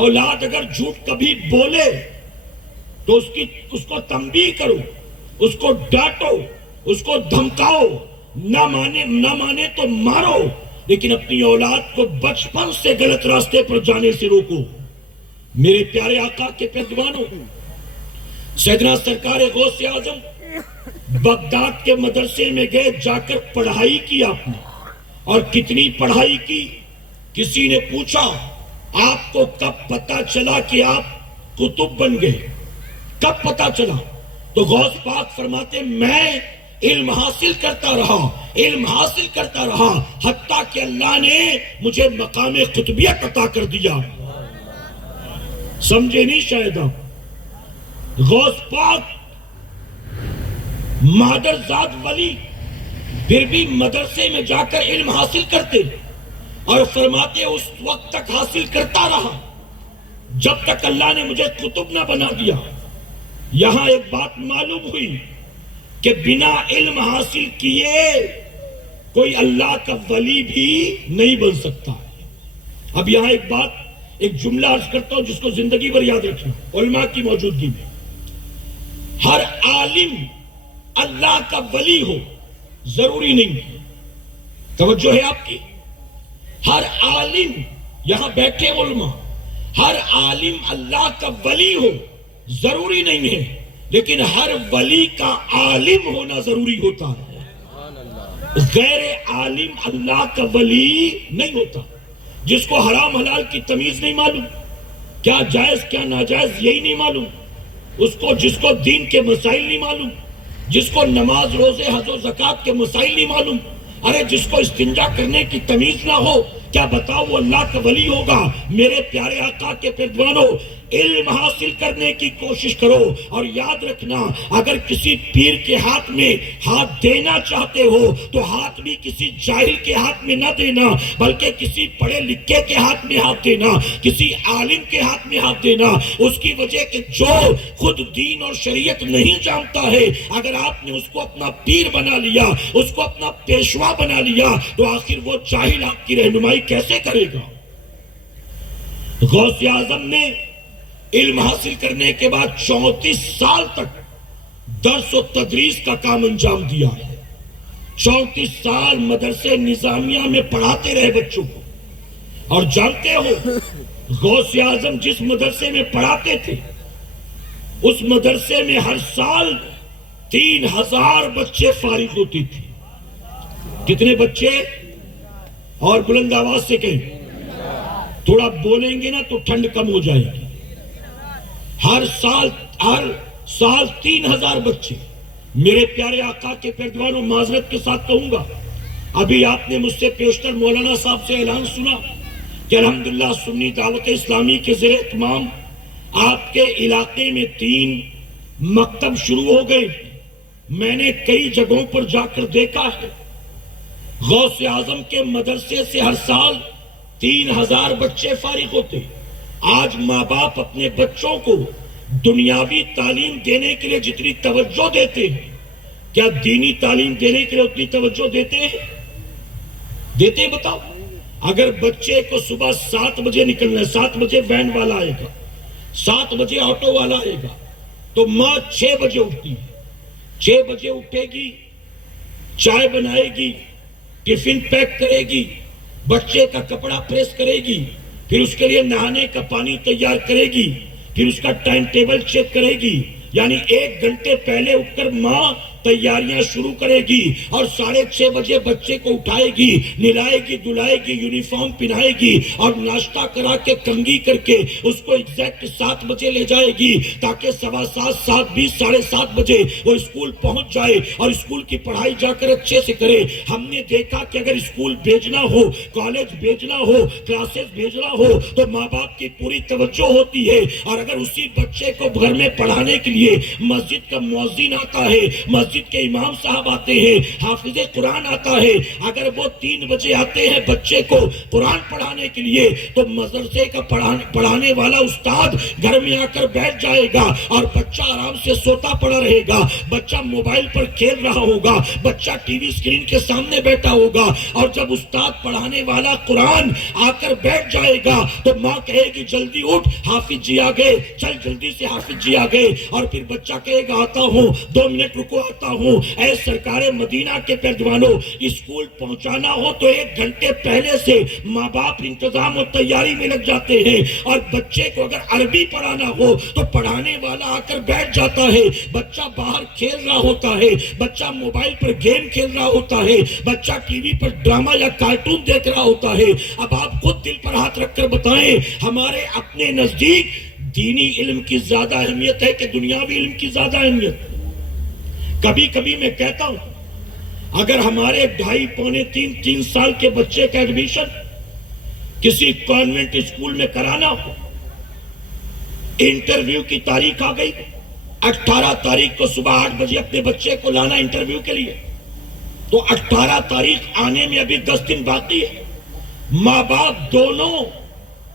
اولاد اگر جھوٹ کبھی بولے تو اس کو تنبیہ کرو، اس کو ڈانٹو، اس کو دھمکاؤ. نہ مانے تو مارو، لیکن اپنی اولاد کو بچپن سے غلط راستے پر جانے سے روکو. میرے پیارے آقا کے پیروانوں، سیدنا سرکار غوث اعظم بغداد کے مدرسے میں گئے، جا کر پڑھائی کی آپ نے. اور کتنی پڑھائی کی؟ کسی نے پوچھا آپ کو کب پتا چلا کہ آپ کتب بن گئے؟ کب پتا چلا؟ تو غوث پاک فرماتے میں علم حاصل کرتا رہا حتیٰ کہ اللہ نے مجھے مقام قطبیت عطا کر دیا. سمجھے نہیں شاید آپ؟ غوث پاک مادرزاد ولی پھر بھی مدرسے میں جا کر علم حاصل کرتے، اور فرماتے اس وقت تک حاصل کرتا رہا جب تک اللہ نے مجھے قطب نہ بنا دیا. یہاں ایک بات معلوم ہوئی کہ بنا علم حاصل کیے کوئی اللہ کا ولی بھی نہیں بن سکتا. اب یہاں ایک جملہ عرض کرتا ہوں جس کو زندگی بھر یاد رکھنا. علماء کی موجودگی میں ہر عالم اللہ کا ولی ہو ضروری نہیں. توجہ ہے آپ کی؟ ہر عالم، یہاں بیٹھے علماء، ہر عالم اللہ کا ولی ہو ضروری نہیں ہے، لیکن ہر ولی کا عالم ہونا ضروری ہوتا ہے. غیر عالم اللہ کا ولی نہیں ہوتا. جس کو حرام حلال کی تمیز نہیں معلوم، کیا جائز کیا ناجائز یہی نہیں معلوم، جس کو دین کے مسائل نہیں معلوم، جس کو نماز روزے حج و زکوٰۃ کے مسائل نہیں معلوم، ارے جس کو استنجا کرنے کی تمیز نہ ہو، کیا بتاؤ وہ اللہ کا ولی ہوگا؟ میرے پیارے آقا کے پیروانوں، علم حاصل کرنے کی کوشش کرو. اور یاد رکھنا، اگر کسی پیر کے ہاتھ میں ہاتھ دینا چاہتے ہو تو ہاتھ بھی کسی جاہل کے ہاتھ میں نہ دینا، بلکہ کسی پڑھے لکھے کے ہاتھ میں ہاتھ دینا، کسی عالم کے ہاتھ میں ہاتھ دینا. اس کی وجہ کہ جو خود دین اور شریعت نہیں جانتا ہے، اگر آپ نے اس کو اپنا پیر بنا لیا، اس کو اپنا پیشوا بنا لیا، تو آخر وہ جاہل آپ کی رہنمائی کیسے کرے گا؟ غوث اعظم نے علم حاصل کرنے کے بعد 34 سال تک درس و تدریس کا کام انجام دیا ہے. 34 سال مدرسے نظامیہ میں پڑھاتے رہے بچوں کو. اور جانتے ہو غوث اعظم جس مدرسے میں پڑھاتے تھے، اس مدرسے میں ہر سال 3000 بچے فارغ ہوتے تھے. کتنے بچے؟ اور بلند آواز سے کہیں، تھوڑا بولیں گے نا تو ٹھنڈ کم ہو جائے گی. ہر سال 3000 بچے. میرے پیارے آقا کے پیروانوں، معذرت کے ساتھ کہوں گا، ابھی آپ نے مجھ سے پیشتر مولانا صاحب سے اعلان سنا کہ الحمدللہ سنی دعوت اسلامی کے زیر اہتمام آپ کے علاقے میں 3 مکتب شروع ہو گئے. میں نے کئی جگہوں پر جا کر دیکھا ہے، غوث اعظم کے مدرسے سے ہر سال 3000 بچے فارغ ہوتے. آج ماں باپ اپنے بچوں کو دنیاوی تعلیم دینے کے لیے جتنی توجہ دیتے ہیں، کیا دینی تعلیم دینے کے لیے اتنی توجہ دیتے ہیں؟ بتاؤ. اگر بچے کو صبح 7 بجے نکلنا ہے، 7 بجے وین والا آئے گا، 7 بجے آٹو والا آئے گا، تو ماں 6 بجے اٹھتی ہے. 6 بجے اٹھے گی، چائے بنائے گی، ٹفن پیک کرے گی، بچے کا کپڑا پریس کرے گی، پھر اس کے لیے نہانے کا پانی تیار کرے گی، پھر اس کا ٹائم ٹیبل چیک کرے گی. یعنی 1 گھنٹے پہلے اٹھ کر ماں تیاریاں شروع کرے گی اور 6:30 بجے بچے کو اٹھائے گی، نلائے گی، دلائے گی، یونیفارم پہنائے گی اور ناشتہ کرا کے کنگھی کر کے اس کو ایگزیکٹ 7 بجے لے جائے گی تاکہ 7:15 7:20 7:30 بجے وہ اسکول پہنچ جائے اور اسکول کی پڑھائی جا کر اچھے سے کرے۔ ہم نے دیکھا کہ اگر اسکول بھیجنا ہو، کالج بھیجنا ہو، کلاسز بھیجنا ہو تو ماں باپ کی پوری توجہ ہوتی ہے، اور اگر اسی بچے کو گھر میں پڑھانے کے لیے مسجد کا مؤذن آتا ہے، مسجد کے امام صاحب آتے ہیں، حافظ قرآن آتا ہے، اگر وہ 3 بجے آتے ہیں بچے کو قرآن پڑھانے کے لیے تو مدرسے کا پڑھانے والا استاد گھر میں آ کر بیٹھ جائے گا اور بچہ آرام سے سوتا پڑا رہے گا، بچہ موبائل پر کھیل رہا ہوگا، بچہ ٹی وی اسکرین کے سامنے بیٹھا ہوگا، اور جب استاد پڑھانے والا قرآن آ کر بیٹھ جائے گا تو ماں کہے گی جلدی اٹھ، حافظ جی آ گئے، چل جلدی سے حافظ جی آ گئے، اور پھر بچہ کہے گا آتا ہوں 2 منٹ رکو آتا ہوں۔ اے سرکار مدینہ کے پیروانوں، اسکول پہنچانا ہو تو 1 گھنٹے پہلے سے ماں باپ انتظام و تیاری میں لگ جاتے ہیں، اور بچے کو اگر عربی پڑھانا ہو تو پڑھانے والا آ کر بیٹھ جاتا ہے، بچہ باہر کھیل رہا ہوتا ہے، بچہ موبائل پر گیم کھیل رہا ہوتا ہے، بچہ ٹی وی پر ڈرامہ یا کارٹون دیکھ رہا ہوتا ہے۔ اب آپ خود دل پر ہاتھ رکھ کر بتائیں، ہمارے اپنے نزدیک دینی علم کی زیادہ اہمیت ہے کہ دنیاوی علم کی زیادہ اہمیت؟ کبھی کبھی میں کہتا ہوں اگر ہمارے 2.5 پونے 3 سال کے بچے کا ایڈمیشن کسی کانوینٹ اسکول میں کرانا ہو، انٹرویو کی تاریخ آ گئی، 18 تاریخ کو صبح 8 بجے اپنے بچے کو لانا انٹرویو کے لیے، تو 18 تاریخ آنے میں ابھی 10 دن باقی ہے۔ ماں باپ دونوں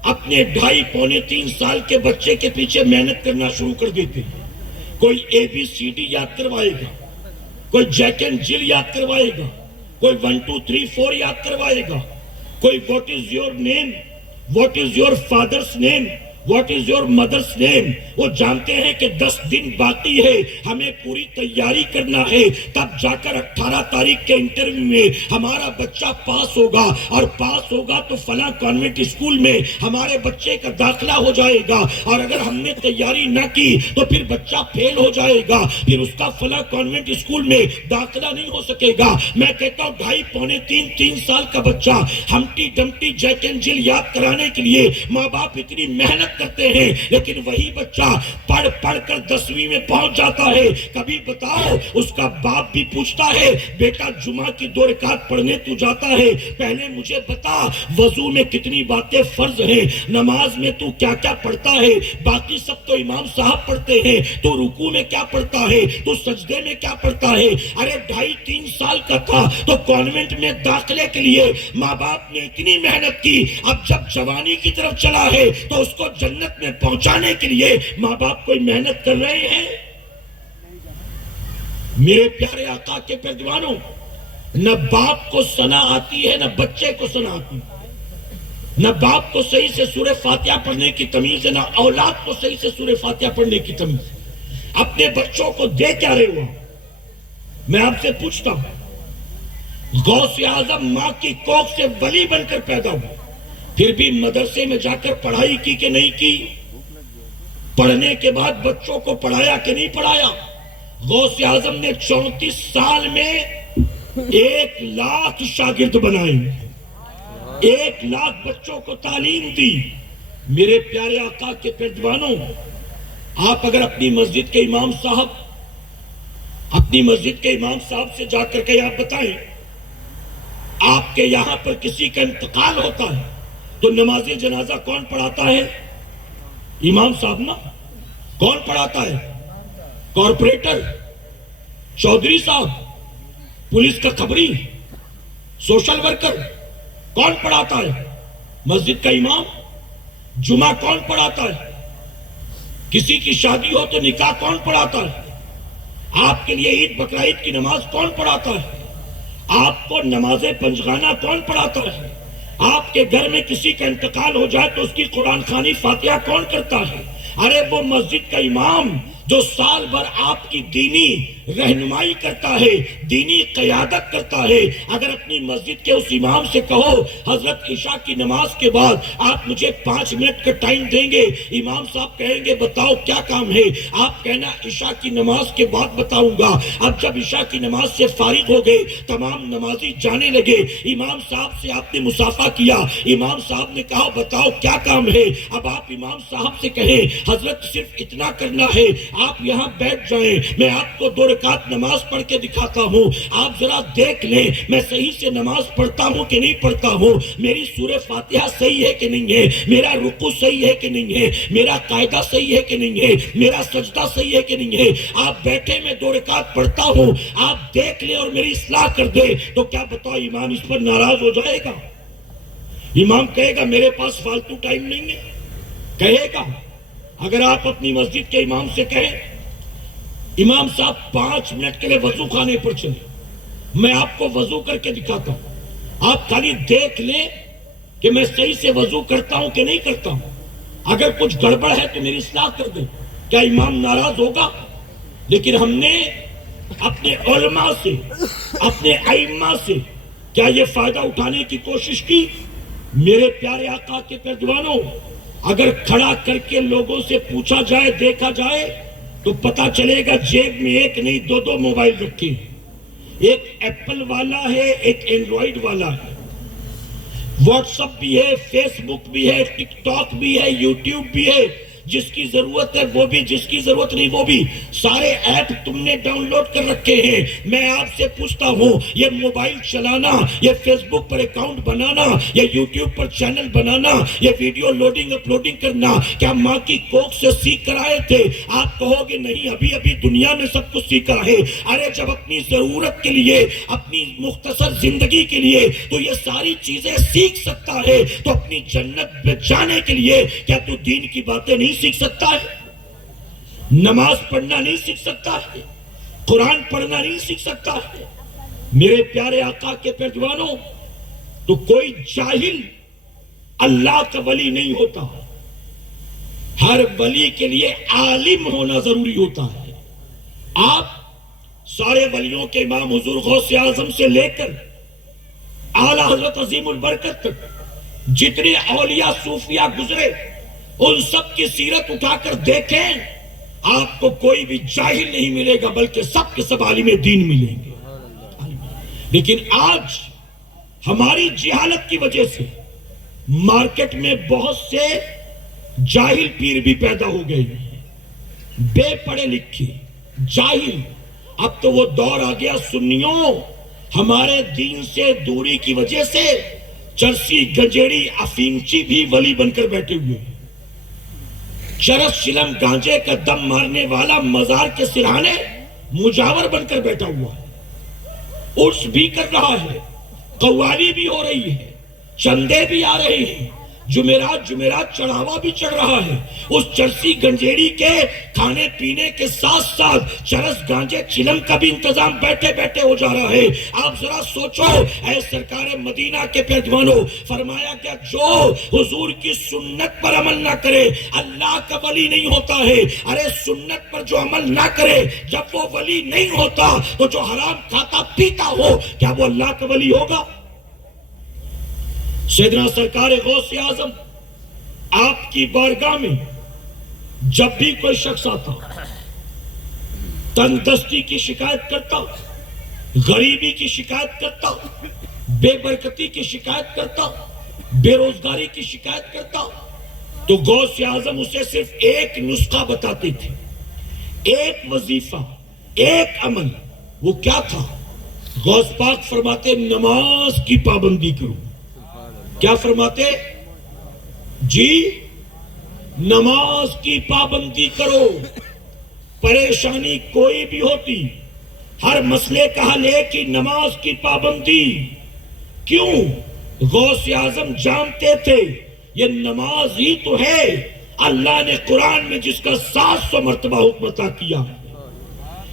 اپنے 2.5 پونے 3 سال کے بچے کے پیچھے محنت کرنا شروع کر دیتے ہیں۔ کوئی ABCD یاد کروائے گا، کوئی جیک اینڈ جل یاد کروائے گا، کوئی 1 2 3 4 یاد کروائے گا، کوئی what is your name, what is your father's name, what is your mother's name۔ وہ جانتے ہیں کہ 10 دن باقی ہے، ہمیں پوری تیاری کرنا ہے، تب جا کر 18 تاریخ کے انٹرویو میں ہمارا بچہ پاس ہوگا، اور پاس ہوگا تو فلاں کانوینٹ اسکول میں ہمارے بچے کا داخلہ ہو جائے گا، اور اگر ہم نے تیاری نہ کی تو پھر بچہ فیل ہو جائے گا، پھر اس کا فلاں کانوینٹ اسکول میں داخلہ نہیں ہو سکے گا۔ میں کہتا ہوں 2.5 پونے 3 سال کا بچہ ہمٹی ڈمٹی جیک اینڈ جل یاد کرانے کے لیے ماں باپ اتنی محنت کرتے ہیں، لیکن وہی بچہ پڑھ پڑھ کر 10ویں میں پہنچ جاتا ہے۔ کبھی بتاؤ، اس کا باپ بھی پوچھتا ہے بیٹا جمعہ کی 2 رکعت پڑھنے تو جاتا ہے، پہلے مجھے بتا وضو میں کتنی باتیں فرض ہیں، نماز میں تو کیا کیا پڑھتا ہے، باقی سب تو امام صاحب پڑھتے ہیں، تو رکوع میں کیا پڑھتا ہے، تو سجدے میں کیا پڑھتا ہے۔ ارے 2.5-3 سال کا تھا تو کانوینٹ میں داخلے کے لیے ماں باپ نے اتنی محنت کی، اب جب جوانی کی طرف چلا ہے تو اس کو جنت میں پہنچانے کے لیے ماں باپ کوئی محنت کر رہے ہیں؟ میرے پیارے آقا کے پیروانوں، نہ باپ کو ثنا آتی ہے نہ بچے کو ثنا آتی ہے، نہ باپ کو صحیح سے سورہ فاتحہ پڑھنے کی تمیز ہے، نہ اولاد کو صحیح سے سورہ فاتحہ پڑھنے کی تمیز ہے۔ اپنے بچوں کو دے کیا رہے ہو؟ میں آپ سے پوچھتا ہوں، غوث اعظم ماں کی کوکھ سے ولی بن کر پیدا ہوا، پھر بھی مدرسے میں جا کر پڑھائی کی کہ نہیں کی؟ پڑھنے کے بعد بچوں کو پڑھایا کہ نہیں پڑھایا؟ غوث اعظم نے 34 سال میں 1 لاکھ شاگرد بنائے، 1 لاکھ بچوں کو تعلیم دی۔ میرے پیارے آقا کے پیروانوں، آپ اگر اپنی مسجد کے امام صاحب سے جا کر کے آپ بتائیں آپ کے یہاں پر کسی کا انتقال ہوتا ہے تو نماز جنازہ کون پڑھاتا ہے؟ امام صاحب نا۔ کون پڑھاتا ہے؟ کارپوریٹر، چودھری صاحب، پولیس کا خبری، سوشل ورکر؟ کون پڑھاتا ہے؟ مسجد کا امام۔ جمعہ کون پڑھاتا ہے؟ کسی کی شادی ہو تو نکاح کون پڑھاتا ہے؟ آپ کے لیے عید بقرعید کی نماز کون پڑھاتا ہے؟ آپ کو نماز پنجگانہ کون پڑھاتا ہے؟ آپ کے گھر میں کسی کا انتقال ہو جائے تو اس کی قرآن خوانی فاتحہ کون کرتا ہے؟ ارے وہ مسجد کا امام جو سال بھر آپ کی دینی رہنمائی کرتا ہے، دینی قیادت کرتا ہے، اگر اپنی مسجد کے اس امام سے کہو حضرت عشاء کی نماز کے بعد آپ مجھے 5 منٹ کا ٹائم دیں گے، امام صاحب کہیں گے بتاؤ کیا کام ہے، آپ کہنا عشاء کی نماز کے بعد بتاؤں گا۔ اب جب عشاء کی نماز سے فارغ ہو گئے، تمام نمازی جانے لگے، امام صاحب سے آپ نے مصافحہ کیا، امام صاحب نے کہا بتاؤ کیا کام ہے، اب آپ امام صاحب سے کہیں حضرت صرف اتنا کرنا ہے، آپ یہاں بیٹھ جائیں، میں آپ کو 2 رکعت نماز پڑھ کے دکھاتا ہوں، آپ ذرا دیکھ لیں میں صحیح سے نماز پڑھتا ہوں کہ نہیں پڑھتا ہوں، میری سورہ فاتحہ صحیح ہے کہ نہیں ہے، میرا رکوع صحیح ہے کہ نہیں ہے، میرا قاعدہ صحیح ہے کہ نہیں ہے، میرا سجدہ صحیح ہے کہ نہیں ہے، آپ بیٹھے میں 2 رکعت پڑھتا ہوں، آپ دیکھ لیں اور میری اصلاح کر دے، تو کیا بتاؤ امام اس پر ناراض ہو جائے گا؟ امام کہے گا میرے پاس فالتو ٹائم نہیں ہے، کہے گا۔ اگر آپ اپنی مسجد کے امام سے کہیں امام صاحب 5 منٹ کے لیے وضو خانے پر چلے، میں آپ کو وضو کر کے دکھاتا ہوں، آپ خالی دیکھ لیں کہ میں صحیح سے وضو کرتا ہوں کہ نہیں کرتا ہوں، اگر کچھ گڑبڑ ہے تو میری اصلاح کر دیں، کیا امام ناراض ہوگا؟ لیکن ہم نے اپنے علماء سے، اپنے ائمہ سے کیا یہ فائدہ اٹھانے کی کوشش کی؟ میرے پیارے آقا کے پیروانوں، اگر کھڑا کر کے لوگوں سے پوچھا جائے، دیکھا جائے تو پتا چلے گا جیب میں 1 نہیں 2 موبائل رکھے، ایک ایپل والا ہے، ایک اینڈرائیڈ والا ہے، واٹس اپ بھی ہے، فیس بک بھی ہے، ٹک ٹاک بھی ہے، یوٹیوب بھی ہے، جس کی ضرورت ہے وہ بھی، جس کی ضرورت نہیں وہ بھی، سارے ایپ تم نے ڈاؤن لوڈ کر رکھے ہیں۔ میں آپ سے پوچھتا ہوں یہ موبائل چلانا، یہ فیس بک پر اکاؤنٹ بنانا، یہ یوٹیوب پر چینل بنانا، یہ ویڈیو لوڈنگ اپلوڈنگ کرنا، کیا ماں کی کوکھ سے سیکھ کر آئے تھے؟ آپ کہو گے نہیں، ابھی دنیا میں سب کچھ سیکھا ہے۔ ارے جب اپنی ضرورت کے لیے، اپنی مختصر زندگی کے لیے تو یہ ساری چیزیں سیکھ سکتا ہے، تو اپنی جنت میں جانے کے لیے کیا تو دین کی باتیں نہیں سیکھ سکتا ہے؟ نماز پڑھنا نہیں سیکھ سکتا ہے؟ قرآن پڑھنا نہیں سیکھ سکتا ہے؟ میرے پیارے آقا کے پیروانوں، تو کوئی جاہل اللہ کا ولی نہیں ہوتا، ہر ولی کے لیے عالم ہونا ضروری ہوتا ہے۔ آپ سارے ولیوں کے امام حضور غوث اعظم سے لے کر اعلیٰ حضرت عظیم البرکت تک جتنے اولیاء صوفیاء گزرے، ان سب کی سیرت اٹھا کر دیکھیں، آپ کو کوئی بھی جاہل نہیں ملے گا، بلکہ سب کے سب عالم دین ملیں گے۔ لیکن آج ہماری جہالت کی وجہ سے مارکیٹ میں بہت سے جاہل پیر بھی پیدا ہو گئے ہیں، بے پڑھے لکھے جاہل۔ اب تو وہ دور آ گیا سنیوں، ہمارے دین سے دوری کی وجہ سے چرسی گجیڑی افیمچی بھی ولی بن کر بیٹھے ہوئے ہیں، چرس چلم گانجے کا دم مارنے والا مزار کے سرہانے مجاور بن کر بیٹھا ہوا ہے، عرس بھی کر رہا ہے، قوالی بھی ہو رہی ہے، چندے بھی آ رہے ہیں، جمعرات چڑھاوا بھی چڑھ رہا ہے۔ اس چرسی گنجیڑی کے کھانے پینے کے ساتھ ساتھ چرس گانجے چلم کا بھی انتظام بیٹھے بیٹھے ہو جا رہا ہے۔ آپ ذرا سوچو، اے سرکار مدینہ کے پیروانوں، فرمایا کہ جو حضور کی سنت پر عمل نہ کرے اللہ کا ولی نہیں ہوتا ہے۔ ارے سنت پر جو عمل نہ کرے، جب وہ ولی نہیں ہوتا تو جو حرام کھاتا پیتا ہو، کیا وہ اللہ کا ولی ہوگا؟ سیدنا سرکار غوث اعظم آپ کی بارگاہ میں جب بھی کوئی شخص آتا، تندرستی کی شکایت کرتا، غریبی کی شکایت کرتا، بے برکتی کی شکایت کرتا، بے روزگاری کی شکایت کرتا، تو غوث اعظم اسے صرف ایک نسخہ بتاتے تھے، ایک وظیفہ، ایک عمل۔ وہ کیا تھا؟ غوث پاک فرماتے نماز کی پابندی کرو۔ کیا فرماتے؟ جی نماز کی پابندی کرو۔ پریشانی کوئی بھی ہوتی، ہر مسئلے کا حل ہے کہ نماز کی پابندی۔ کیوں؟ غوث اعظم جانتے تھے یہ نماز ہی تو ہے اللہ نے قرآن میں جس کا 700 مرتبہ حکم عطا کیا،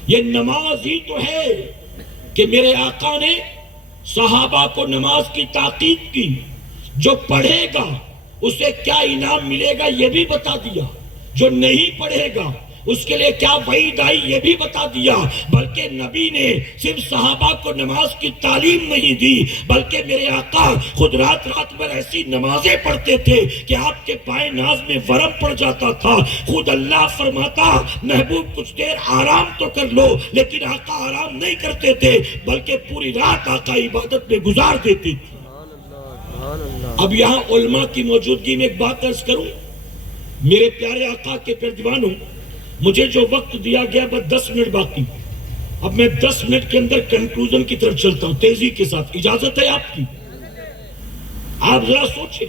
یہ نماز ہی تو ہے کہ میرے آقا نے صحابہ کو نماز کی تاکید کی، جو پڑھے گا اسے کیا انعام ملے گا یہ بھی بتا دیا، جو نہیں پڑھے گا اس کے لیے کیا وعید آئی یہ بھی بتا دیا. بلکہ نبی نے صرف صحابہ کو نماز کی تعلیم نہیں دی بلکہ میرے آقا خود رات بھر ایسی نمازیں پڑھتے تھے کہ آپ کے پائے ناز میں ورم پڑ جاتا تھا. خود اللہ فرماتا محبوب کچھ دیر آرام تو کر لو، لیکن آقا آرام نہیں کرتے تھے بلکہ پوری رات آقا عبادت میں گزار دیتے تھے. اب یہاں علماء کی موجودگی میں ایک بات عرض کروں. میرے پیارے آقا کے پیروانوں، مجھے جو وقت دیا گیا بس 10 منٹ باقی. اب میں 10 منٹ کے اندر کنکلوژن کی طرف چلتا ہوں تیزی کے ساتھ. اجازت ہے آپ کی؟ آپ ذرا سوچیں.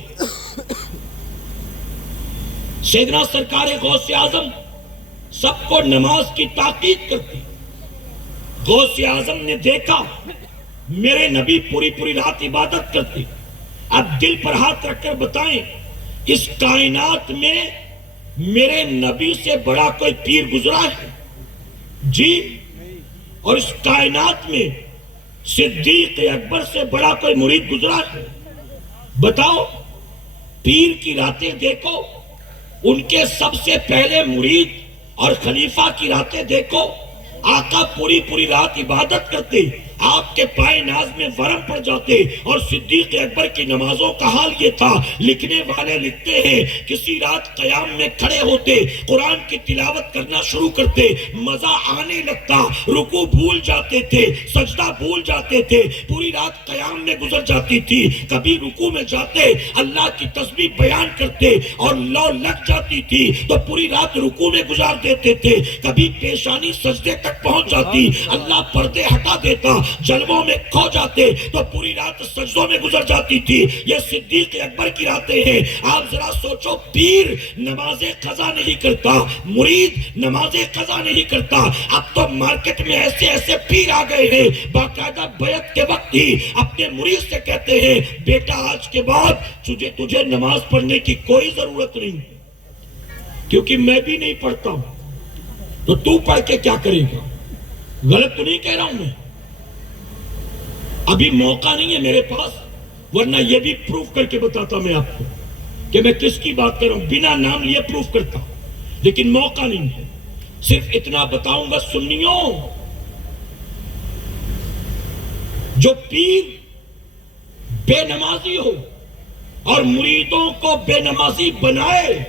سیدنا سرکار غوث اعظم سب کو نماز کی تاکید کرتے. غوث اعظم نے دیکھا میرے نبی پوری رات عبادت کرتے. اب دل پر ہاتھ رکھ کر بتائیں اس کائنات میں میرے نبی سے بڑا کوئی پیر گزرا ہے؟ جی. اور اس کائنات میں صدیق اکبر سے بڑا کوئی مرید گزرا ہے؟ بتاؤ. پیر کی راتیں دیکھو، ان کے سب سے پہلے مرید اور خلیفہ کی راتیں دیکھو. آقا پوری رات عبادت کرتے، آپ کے پائے ناز میں ورم پڑ جاتے. اور صدیق اکبر کی نمازوں کا حال یہ تھا. لکھنے والے لکھتے ہیں کسی رات قیام میں کھڑے ہوتے، قرآن کی تلاوت کرنا شروع کرتے، مزہ آنے لگتا، رکوع بھول جاتے تھے، سجدہ بھول جاتے تھے. پوری رات قیام میں گزر جاتی تھی. کبھی رکوع میں جاتے اللہ کی تسبیح بیان کرتے اور لو لگ جاتی تھی تو پوری رات رکوع میں گزار دیتے تھے. کبھی پیشانی سجدے تک پہنچ جاتی، اللہ پردے ہٹا دیتا، جلووں میں کھو جاتے تو پوری رات سجدوں میں گزر جاتی تھی. یہ صدیق اکبر کی راتیں ہیں. آپ ذرا سوچو، پیر نمازیں قضا نہیں کرتا، مرید نمازیں قضا نہیں کرتا. اب تو مارکیٹ میں ایسے پیر آ گئے ہیں باقاعدہ بیعت کے وقت ہی اپنے مرید سے کہتے ہیں بیٹا آج کے بعد تجھے نماز پڑھنے کی کوئی ضرورت نہیں، کیونکہ میں بھی نہیں پڑھتا ہوں تو تو پڑھ کے کیا کرے گا. غلط تو نہیں کہہ رہا ہوں میں؟ ابھی موقع نہیں ہے میرے پاس، ورنہ یہ بھی پروف کر کے بتاتا میں آپ کو کہ میں کس کی بات کر رہا ہوں. بنا نام لیے پروف کرتا، لیکن موقع نہیں ہے. صرف اتنا بتاؤں گا سنیوں، جو پیر بے نمازی ہو اور مریدوں کو بے نمازی بنائے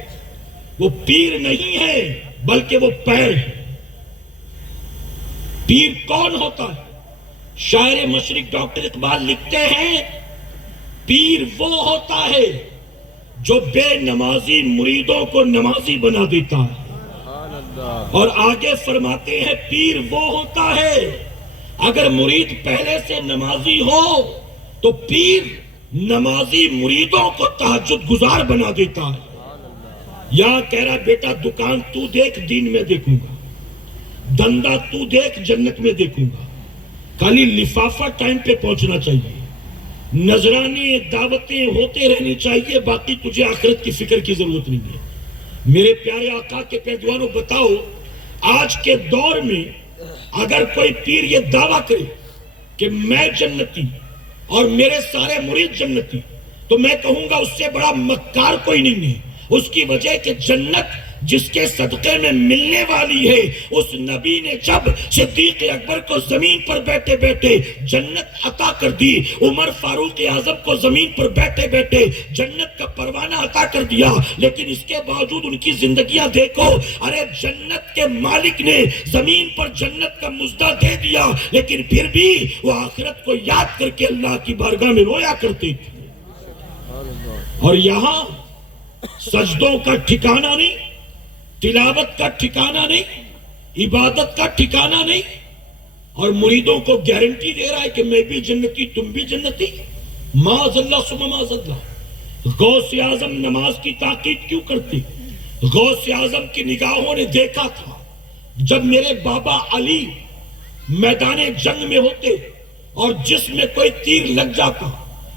وہ پیر نہیں ہے بلکہ وہ پیر ہے. پیر کون ہوتا ہے؟ شاعر مشرق ڈاکٹر اقبال لکھتے ہیں پیر وہ ہوتا ہے جو بے نمازی مریدوں کو نمازی بنا دیتا ہے. اور آگے فرماتے ہیں پیر وہ ہوتا ہے اگر مرید پہلے سے نمازی ہو تو پیر نمازی مریدوں کو تہجد گزار بنا دیتا ہے. یا کہہ رہا بیٹا دکان تو دیکھ دین میں دیکھوں گا، دھندا تو دیکھ جنت میں دیکھوں گا. خالی لفافہ ٹائم پہ پہنچنا چاہیے، نذرانے دعوتیں ہوتے رہنی چاہیے، باقی تجھے آخرت کی فکر کی ضرورت نہیں ہے. میرے پیارے آقا کے پیروانوں بتاؤ، آج کے دور میں اگر کوئی پیر یہ دعویٰ کرے کہ میں جنتی اور میرے سارے مرید جنتی، تو میں کہوں گا اس سے بڑا مکار کوئی نہیں ہے. اس کی وجہ کہ جنت جس کے صدقے میں ملنے والی ہے، اس نبی نے جب صدیق اکبر کو زمین پر بیٹھے بیٹھے جنت عطا کر دی، عمر فاروق اعظم کو زمین پر بیٹھے بیٹھے جنت کا پروانہ عطا کر دیا، لیکن اس کے باوجود ان کی زندگیاں دیکھو. ارے جنت کے مالک نے زمین پر جنت کا مژدہ دے دیا، لیکن پھر بھی وہ آخرت کو یاد کر کے اللہ کی بارگاہ میں رویا کرتے تھے. اور یہاں سجدوں کا ٹھکانہ نہیں، تلاوت کا ٹھکانہ نہیں، عبادت کا ٹھکانہ نہیں، اور مریدوں کو گارنٹی دے رہا ہے کہ میں بھی جنتی تم بھی جنتی. معاذ اللہ ثم معاذ اللہ. غوث اعظم نماز کی تاکید کیوں کرتے؟ غوث اعظم کی نگاہوں نے دیکھا تھا جب میرے بابا علی میدان جنگ میں ہوتے اور جس میں کوئی تیر لگ جاتا،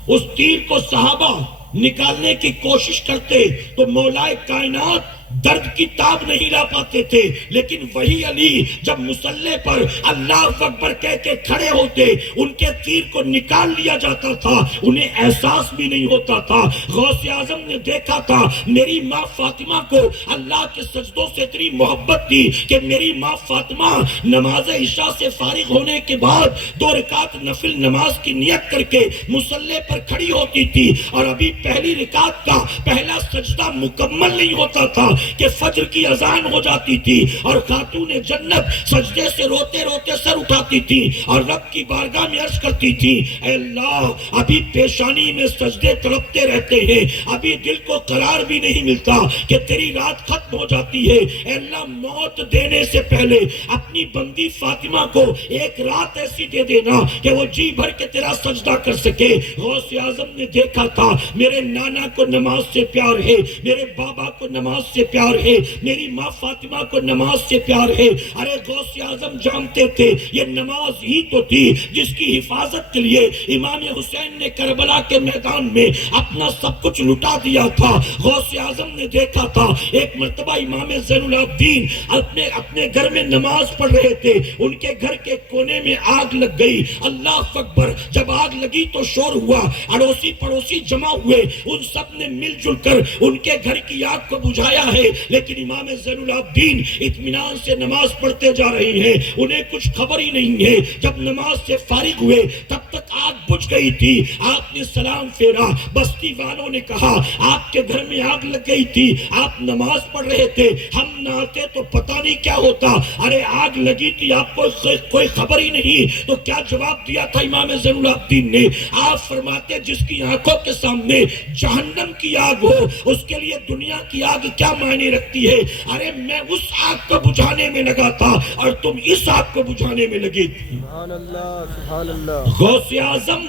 اس تیر کو صحابہ نکالنے کی کوشش کرتے تو مولا کائنات درد کی تاب نہیں لا پاتے تھے، لیکن وہی علی جب مصلی پر اللہ اکبر کہہ کے کھڑے ہوتے، ان کے تیر کو نکال لیا جاتا تھا، انہیں احساس بھی نہیں ہوتا تھا۔ غوث اعظم نے دیکھا تھا میری ماں فاطمہ کو اللہ کے سجدوں سے اتنی محبت تھی کہ میری ماں فاطمہ نماز عشاء سے فارغ ہونے کے بعد 2 رکعت نفل نماز کی نیت کر کے مصلی پر کھڑی ہوتی تھی، اور ابھی پہلی رکعت کا پہلا سجدہ مکمل نہیں ہوتا تھا کہ فجر کی اذان ہو جاتی تھی، اور خاتون جنت سجدے سے روتے روتے سر اٹھاتی تھی اور رب کی بارگاہ میں عرض کرتی تھی، اے اللہ ابھی پیشانی میں سجدے تڑپتے رہتے ہیں، ابھی دل کو قرار بھی نہیں ملتا کہ تیری رات ختم ہو جاتی ہے، اے اللہ موت دینے سے پہلے اپنی بندی فاطمہ کو ایک رات ایسی دے دینا کہ وہ جی بھر کے تیرا سجدہ کر سکے۔ غوث اعظم نے دیکھا تھا میرے نانا کو نماز سے پیار ہے، میرے بابا کو نماز سے پیار ہے، میری ماں فاطمہ کو نماز سے پیار ہے۔ ارے غوث اعظم جانتے تھے یہ نماز ہی تو تھی جس کی حفاظت کے لیے امام حسین نے کربلا کے میدان میں اپنا سب کچھ لٹا دیا تھا۔ غوث اعظم نے دیکھا تھا ایک مرتبہ امام زین العابدین اپنے گھر میں نماز پڑھ رہے تھے، ان کے گھر کے کونے میں آگ لگ گئی، اللہ اکبر، جب آگ لگی تو شور ہوا، اڑوسی پڑوسی جمع ہوئے، ان سب نے مل جل کر ان کے گھر کی آگ کو بجھایا ہے، لیکن امام زین العابدین اطمینان سے نماز پڑھتے جا رہے ہیں، انہیں کچھ خبر ہی نہیں ہے۔ جب نماز سے فارغ ہوئے تب تک آگ بجھ گئی تھی، آپ نے سلام پھیرا، بستی والوں نے کہا آپ کے گھر میں آگ لگ گئی تھی، آپ نماز پڑھ رہے تھے، ہم نہ آتے تو پتہ نہیں کیا ہوتا، ارے آگ لگی تھی آپ کو کوئی خبر ہی نہیں، تو کیا جواب دیا تھا امام زین العابدین نے؟ آپ فرماتے جس کی آنکھوں کے سامنے جہنم کی آگ ہو اس کے لیے دنیا کی آگ کیا معنی رکھتی ہے؟ ارے میں اس آگ کو بجھانے میں لگا تھا اور تم اس آگ کو بجھانے میں لگے تھی۔ سبحان اللہ سبحان اللہ۔ غوث اعظم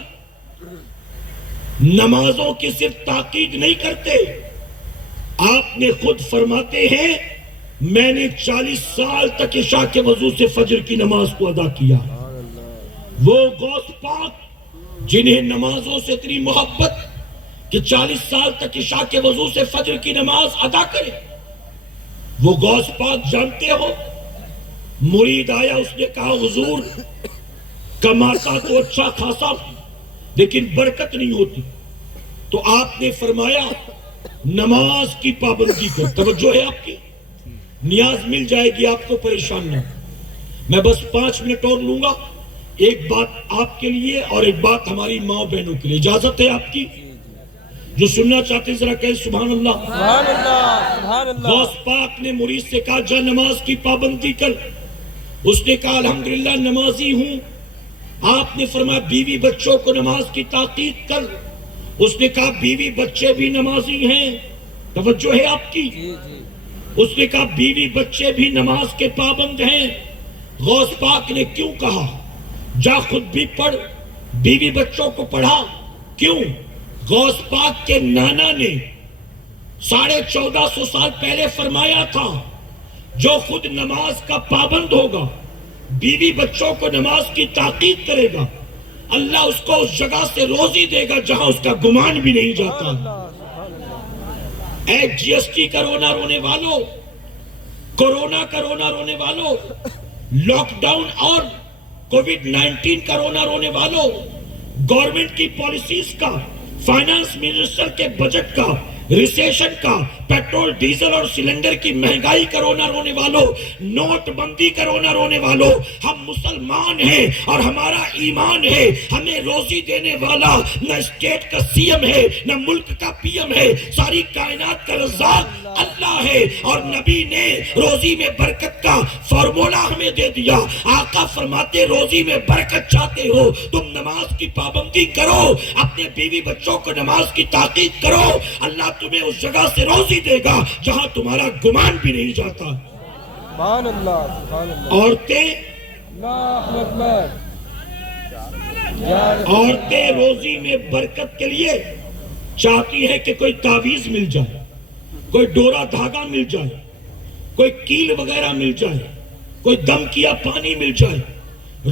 نمازوں کی صرف تاکید نہیں کرتے، آپ نے خود فرماتے ہیں میں نے 40 سال تک عشاء کے وضو سے فجر کی نماز کو ادا کیا۔ وہ غوث پاک جنہیں نمازوں سے اتنی محبت کہ 40 سال تک عشاء کے وضو سے فجر کی نماز ادا کرے، وہ غوث پاک جانتے ہو، مرید آیا، اس نے کہا حضور کماتا تو اچھا خاصا لیکن برکت نہیں ہوتی، تو آپ نے فرمایا نماز کی پابندی کر، توجہ ہے آپ کی، نیاز مل جائے گی آپ کو، پریشان نہ۔ میں بس 5 منٹ اور لوں گا، ایک بات آپ کے لیے اور ایک بات ہماری ماں بہنوں کے لیے، اجازت ہے آپ کی؟ جو سننا چاہتے ذرا کہیں سبحان اللہ سبحان اللہ سبحان اللہ۔ غوث پاک نے مرید سے کہا جا نماز کی پابندی کر، اس نے کہا الحمدللہ نمازی ہوں۔ آپ نے فرمایا بیوی بچوں کو نماز کی تاکید کر، اس نے کہا بیوی بچے بھی نمازی ہیں، توجہ ہے آپ کی؟ اس نے کہا بیوی بچے بھی نماز کے پابند ہیں۔ غوث پاک نے کیوں کہا جا خود بھی پڑھ، بیوی بچوں کو پڑھا، کیوں؟ غوث پاک کے نانا نے 1450 سال پہلے فرمایا تھا جو خود نماز کا پابند ہوگا، بیوی بچوں کو نماز کی تاکید کرے گا، اللہ اس کو اس جگہ سے روزی دے گا جہاں اس کا گمان بھی نہیں جاتا۔ اے جی ایس ٹی کا رونا رونے والوں، کورونا کا رونا رونے والوں، لاک ڈاؤن اور کووڈ-19 کا رونا رونے والوں، گورنمنٹ کی پالیسیز کا، فائنانس منسٹر کے بجٹ کا، ریسیشن کا، پیٹرول ڈیزل اور سلنڈر کی مہنگائی کا رونا رونے والوں، نوٹ بندی کا رونا رونے والوں، ہم مسلمان ہیں اور ہمارا ایمان ہے، ہمیں روزی دینے والا نہ اسٹیٹ کا سی ایم ہے نہ ملک کا پی ایم ہے، ساری کائنات کا رزاق اللہ ہے، اور نبی نے روزی میں برکت کا فارمولا ہمیں دے دیا۔ آقا فرماتے روزی میں برکت چاہتے ہو تم نماز کی پابندی کرو، اپنے بیوی بچوں کو نماز کی تاکید کرو، اللہ تمہیں اس جگہ سے روزی دے گا جہاں تمہارا گمان بھی نہیں جاتا۔ سبحان اللہ سبحان اللہ۔ عورتیں روزی میں برکت کے لیے چاہتی ہے کہ کوئی تعویذ مل جائے، کوئی ڈورا دھاگا مل جائے، کوئی کیل وغیرہ مل جائے، کوئی دم کیا پانی مل جائے۔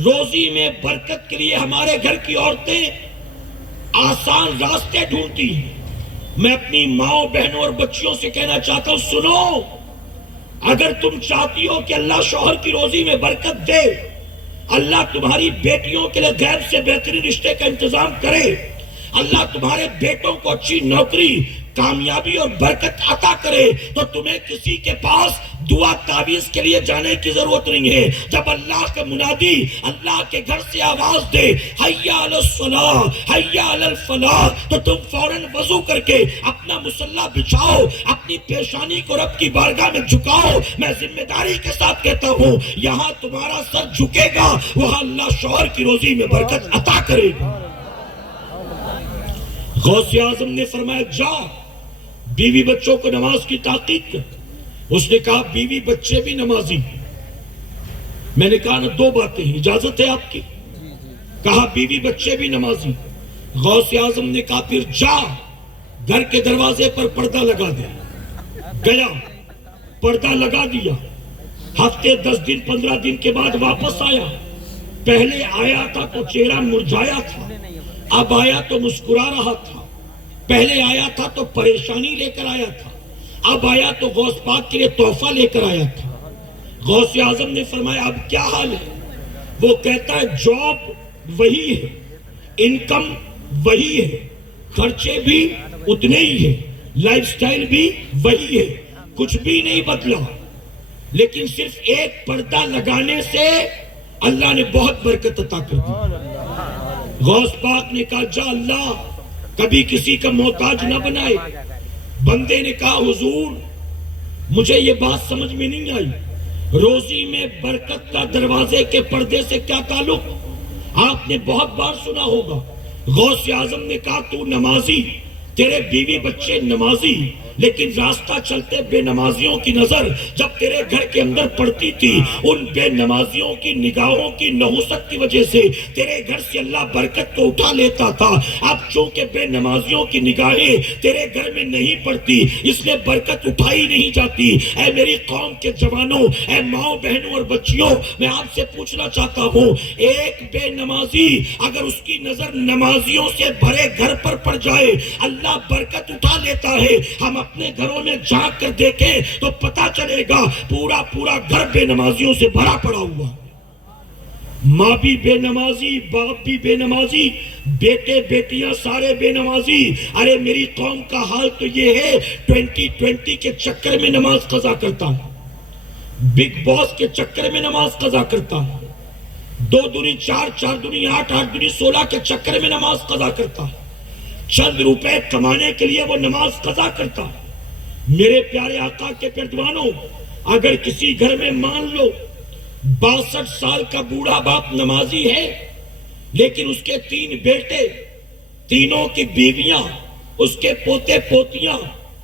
روزی میں برکت کے لیے ہمارے گھر کی عورتیں آسان راستے ڈھونڈتی ہیں۔ میں اپنی ماں بہنوں اور بچیوں سے کہنا چاہتا ہوں سنو، اگر تم چاہتی ہو کہ اللہ شوہر کی روزی میں برکت دے، اللہ تمہاری بیٹیوں کے لیے غیب سے بہترین رشتے کا انتظام کرے، اللہ تمہارے بیٹوں کو اچھی نوکری، کامیابی اور برکت عطا کرے، تو تمہیں کسی کے پاس دعا تعویذ کے لیے جانے کی ضرورت نہیں ہے۔ جب اللہ کا منادی اللہ کے گھر سے آواز دے حی علی الصلاۃ حی علی الفلاح، تو تم فوراً وضو کر کے اپنا مصلی بچھاؤ، اپنی پیشانی کو رب کی بارگاہ میں جھکاؤ۔ میں ذمہ داری کے ساتھ کہتا ہوں، یہاں تمہارا سر جھکے گا، وہاں اللہ شوہر کی روزی میں برکت عطا کرے گا۔ غوث اعظم نے فرمایا جا بیوی بچوں کو نماز کی تاکید کر۔ اس نے کہا بیوی بچے بھی نمازی۔ میں نے کہا نا دو باتیں ہیں، اجازت ہے آپ کی؟ کہا بیوی بچے بھی نمازی۔ غوث اعظم نے کہا پھر جا گھر کے دروازے پر پردہ لگا دے۔ گیا پردہ لگا دیا، ہفتے 10 دن 15 دن کے بعد واپس آیا۔ پہلے آیا تھا تو چہرہ مرجھایا تھا، اب آیا تو مسکرا رہا تھا۔ پہلے آیا تھا تو پریشانی لے کر آیا تھا، اب آیا تو غوث پاک کے لیے تحفہ لے کر آیا تھا۔ غوث اعظم نے فرمایا اب کیا حال ہے؟ وہ کہتا ہے جاب وہی ہے، انکم وہی ہے، خرچے بھی اتنے ہی ہیں، لائف سٹائل بھی وہی ہے، کچھ بھی نہیں بدلا، لیکن صرف ایک پردہ لگانے سے اللہ نے بہت برکت عطا کر دی۔ غوث پاک نے کہا جا اللہ کبھی کسی کا محتاج نہ بنائے۔ بندے نے کہا حضور مجھے یہ بات سمجھ میں نہیں آئی، روزی میں برکت کا دروازے کے پردے سے کیا تعلق؟ آپ نے بہت بار سنا ہوگا۔ غوث اعظم نے کہا تو نمازی، تیرے بیوی بچے نمازی، لیکن راستہ چلتے بے نمازیوں کی نظر جب تیرے گھر کے اندر پڑتی تھی، ان بے نمازیوں کی نگاہوں کی نحوست کی وجہ سے تیرے گھر سے اللہ برکت کو اٹھا لیتا تھا۔ اب چونکہ بے نمازیوں کی نگاہیں تیرے گھر میں نہیں پڑتی، اس لیے برکت اٹھائی نہیں جاتی۔ اے میری قوم کے جوانوں، اے ماؤں بہنوں اور بچیوں، میں آپ سے پوچھنا چاہتا ہوں، ایک بے نمازی اگر اس کی نظر نمازیوں سے بھرے گھر پر پڑ جائے اللہ برکت اٹھا لیتا ہے۔ ہم اپنے گھروں میں جھانک کر دیکھیں تو پتا چلے گا پورا پورا گھر بے نمازیوں سے بھرا پڑا ہوا۔ ماں بھی بے نمازی، باپ بھی بے نمازی، بیٹے بیٹیاں سارے بے نمازی۔ ارے میری قوم کا حال تو یہ ہے 2020 کے چکر میں نماز قضا کرتا ہے، بگ باس کے چکر میں نماز قضا کرتا ہے، 2 دنی 4، 4 دنی 8، 8 دنی 16 کے چکر میں نماز قضا کرتا ہے، چند روپے کمانے کے لیے وہ نماز قضا کرتا ہے۔ میرے پیارے آقا کے پیروانوں، اگر کسی گھر میں مان لو 62 سال کا بوڑھا باپ نمازی ہے، لیکن اس کے 3 بیٹے، تینوں کی بیویاں، اس کے پوتے پوتیاں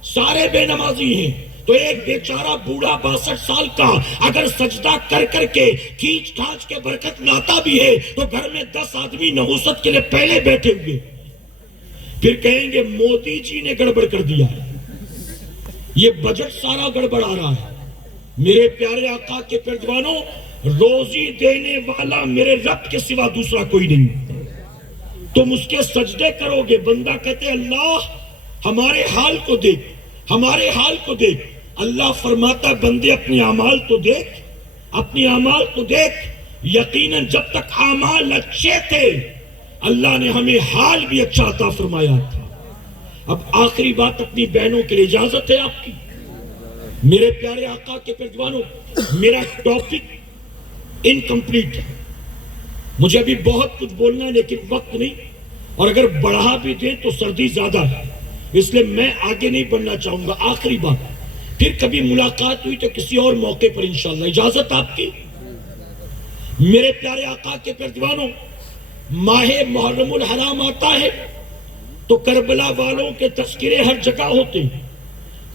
سارے بے نمازی ہیں، تو ایک بیچارہ بوڑھا 62 سال کا اگر سجدہ کر کر کے کھینچ کھانچ کے برکت لاتا بھی ہے تو گھر میں 10 آدمی نحوست کے لیے پہلے بیٹھے ہوئے، پھر کہیں گے مودی جی نے گڑبڑ کر دیا ہے، یہ بجٹ سارا گڑبڑ آ رہا ہے۔ میرے پیارے آقا کے پیروانوں، روزی دینے والا میرے رب کے سوا دوسرا کوئی نہیں، تم اس کے سجدے کرو گے۔ بندہ کہتے اللہ ہمارے حال کو دیکھ، ہمارے حال کو دیکھ۔ اللہ فرماتا بندے اپنے اعمال تو دیکھ، اپنے اعمال تو دیکھ۔ یقیناً جب تک اعمال اچھے تھے اللہ نے ہمیں حال بھی اچھا عطا فرمایا تھا۔ اب آخری بات اپنی بہنوں کے لیے اجازت ہے آپ کی؟ میرے پیارے آقا کے پیروانوں، میرا ٹاپک انکمپلیٹ ہے، مجھے ابھی بہت کچھ بولنا ہے لیکن وقت نہیں، اور اگر بڑھا بھی دیں تو سردی زیادہ ہے، اس لیے میں آگے نہیں بڑھنا چاہوں گا۔ آخری بات، پھر کبھی ملاقات ہوئی تو کسی اور موقع پر انشاءاللہ، اجازت آپ کی؟ میرے پیارے آقا کے پیروانوں، ماہ محرم الحرام آتا ہے تو کربلا والوں کے تذکرے ہر جگہ ہوتے ہیں،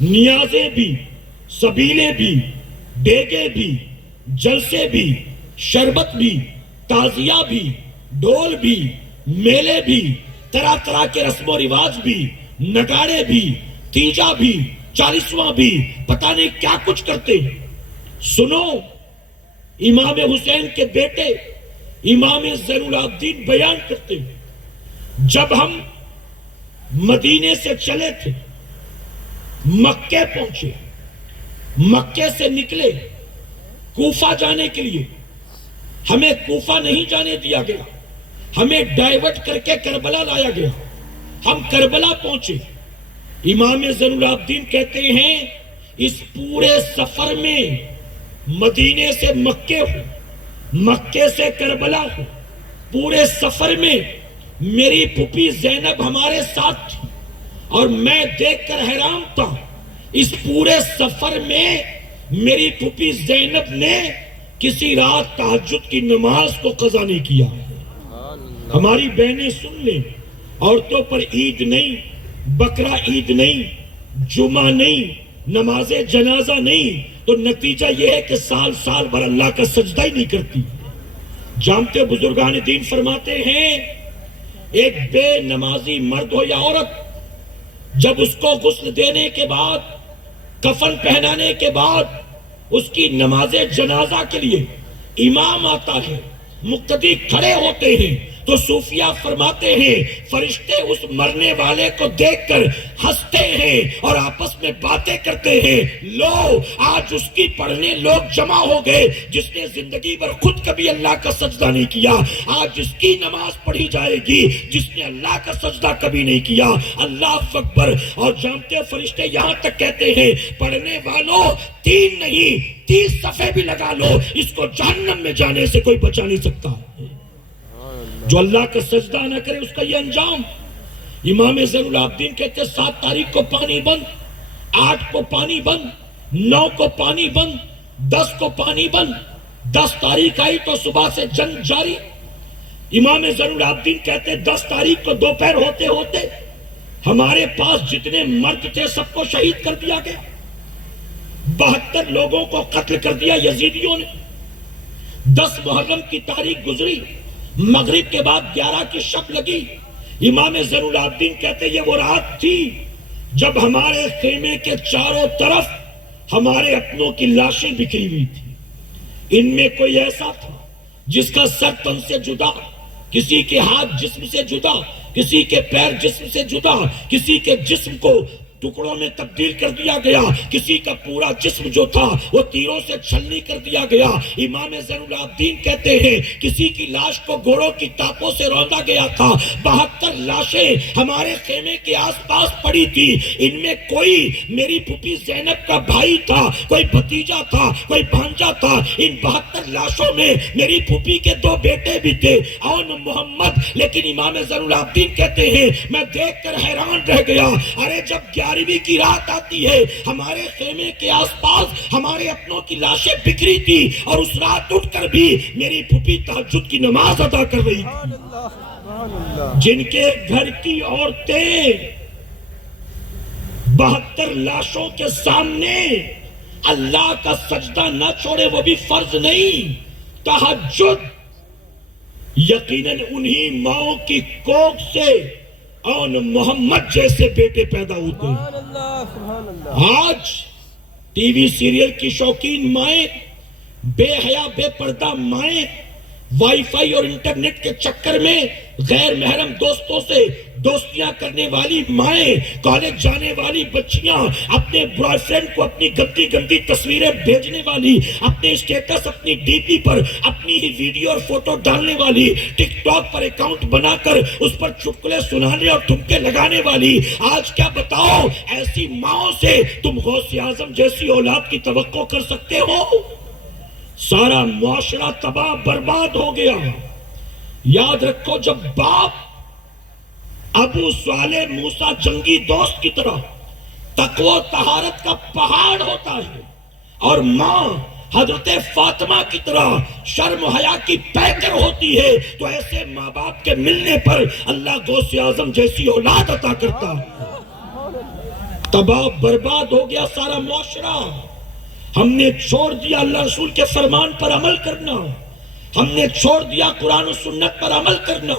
نیازیں بھی، سبیلیں بھی، دیگیں بھی، جلسے بھی، شربت بھی، تعزیہ بھی، ڈھول بھی، میلے بھی، طرح طرح کے رسم و رواج بھی، نگاڑے بھی، تیجا بھی، 40واں بھی، پتہ نہیں کیا کچھ کرتے ہیں۔ سنو، امام حسین کے بیٹے امام زین العابدین بیان کرتے ہیں، جب ہم مدینے سے چلے تھے، مکے پہنچے، مکے سے نکلے کوفہ جانے کے لیے، ہمیں کوفہ نہیں جانے دیا گیا، ہمیں ڈائیورٹ کر کے کربلا لایا گیا، ہم کربلا پہنچے۔ امام زین العابدین کہتے ہیں اس پورے سفر میں مدینے سے مکے ہو، مکے سے کربلا ہو، پورے سفر میں میری پھوپھی زینب ہمارے ساتھ تھی، اور میں دیکھ کر حیران تھا، اس پورے سفر میں میری پھوپھی زینب نے کسی رات تہجد کی نماز کو قضا نہیں کیا۔ ہماری بہنیں سن لیں، عورتوں پر عید نہیں، بکرا عید نہیں، جمعہ نہیں، نماز جنازہ نہیں، تو نتیجہ یہ ہے کہ سال سال بھر اللہ کا سجدہ ہی نہیں کرتی۔ جانتے بزرگان دین فرماتے ہیں ایک بے نمازی مرد ہو یا عورت، جب اس کو غسل دینے کے بعد، کفن پہنانے کے بعد اس کی نماز جنازہ کے لیے امام آتا ہے، مقتدی کھڑے ہوتے ہیں، تو صوفیہ فرماتے ہیں فرشتے اس مرنے والے کو دیکھ کر ہنستے ہیں اور آپس میں باتیں کرتے ہیں، لو آج اس کی پڑھنے لوگ جمع ہو گئے جس نے زندگی بھر خود کبھی اللہ کا سجدہ نہیں کیا، آج اس کی نماز پڑھی جائے گی جس نے اللہ کا سجدہ کبھی نہیں کیا۔ اللہ اکبر۔ اور جانتے ہیں فرشتے یہاں تک کہتے ہیں پڑھنے والوں 3 نہیں 30 صفحے بھی لگا لو، اس کو جہنم میں جانے سے کوئی بچا نہیں سکتا۔ جو اللہ کا سجدہ نہ کرے اس کا یہ انجام۔ امام زین العابدین کہتے 7 تاریخ کو پانی بند، 8 کو پانی بند، 9 کو پانی بند، 10 کو پانی بند، 10 تاریخ آئی تو صبح سے جنگ جاری۔ امام زین العابدین کہتے 10 تاریخ کو دوپہر ہوتے ہوتے ہمارے پاس جتنے مرد تھے سب کو شہید کر دیا گیا، 72 لوگوں کو قتل کر دیا یزیدیوں نے۔ 10 محرم کی تاریخ گزری، مغرب کے بعد 11 کی شب لگی۔ امام زین العابدین کہتے یہ وہ رات تھی جب ہمارے خیمے کے چاروں طرف ہمارے اپنوں کی لاشیں بکھری ہوئی تھی۔ ان میں کوئی ایسا تھا جس کا سر تن سے جدا، کسی کے ہاتھ جسم سے جدا، کسی کے پیر جسم سے جدا، کسی کے جسم کو ٹکڑوں میں تبدیل کر دیا گیا، کسی کا پورا جسم جو تھا وہ تیروں سے چھلنی کر دیا گیا۔ امام زین العابدین کہتے ہیں کسی کی لاش کو گھوڑوں کی ٹاپوں سے روندا گیا تھا۔ 72 لاشیں ہمارے خیمے کے آس پاس پڑی تھی، ان میں کوئی میری پھوپھی زینب کا بھائی تھا، کوئی بھتیجا تھا، کوئی بھانجا تھا۔ ان 72 لاشوں میں میری پھوپھی کے 2 بیٹے بھی تھے، اون محمد۔ لیکن امام زین العابدین کہتے ہیں میں دیکھ کر حیران رہ گیا، ارے جب 11ویں کی رات آتی ہے ہمارے خیمے کے آس پاس ہمارے اپنوں کی لاشیں بکھری تھی، اور اس رات اٹھ کر بھی میری پھوپھی تہجد کی نماز ادا کر رہی تھی۔ جن کے گھر کی عورتیں 72 لاشوں کے سامنے اللہ کا سجدہ نہ چھوڑے، وہ بھی فرض نہیں تہجد، یقیناً انہی ماؤں کی کوکھ سے اور محمد جیسے بیٹے پیدا ہوتے ہیں۔ آج ٹی وی سیریل کی شوقین مائیں، بے حیا بے پردہ مائیں، وائی فائی اور انٹرنیٹ کے چکر میں غیر محرم دوستوں سے دوستیاں کرنے والی مائیں، کالج جانے والی بچیاں، اپنے بوائے فرینڈ کو اپنی گندی گندی تصویریں بھیجنے والی، اپنے اسٹیٹس اپنی ڈی پی پر اپنی ہی ویڈیو اور فوٹو ڈالنے والی، ٹک ٹاک پر اکاؤنٹ بنا کر اس پر چٹکلے سنانے اور ٹھمکے لگانے والی، آج کیا بتاؤ ایسی ماؤں سے تم غوث اعظم جیسی اولاد کی توقع کر سکتے ہو؟ سارا معاشرہ تباہ برباد ہو گیا۔ یاد رکھو جب باپ ابو صالح موسیٰ جنگی دوست کی طرح تقوی و طہارت کا پہاڑ ہوتا ہے، اور ماں حضرت فاطمہ کی طرح شرم و حیا کی پیکر ہوتی ہے، تو ایسے ماں باپ کے ملنے پر اللہ غوث اعظم جیسی اولاد عطا کرتا ہے۔ تباہ برباد ہو گیا سارا معاشرہ۔ ہم نے چھوڑ دیا اللہ رسول کے فرمان پر عمل کرنا، ہم نے چھوڑ دیا قرآن و سنت پر عمل کرنا۔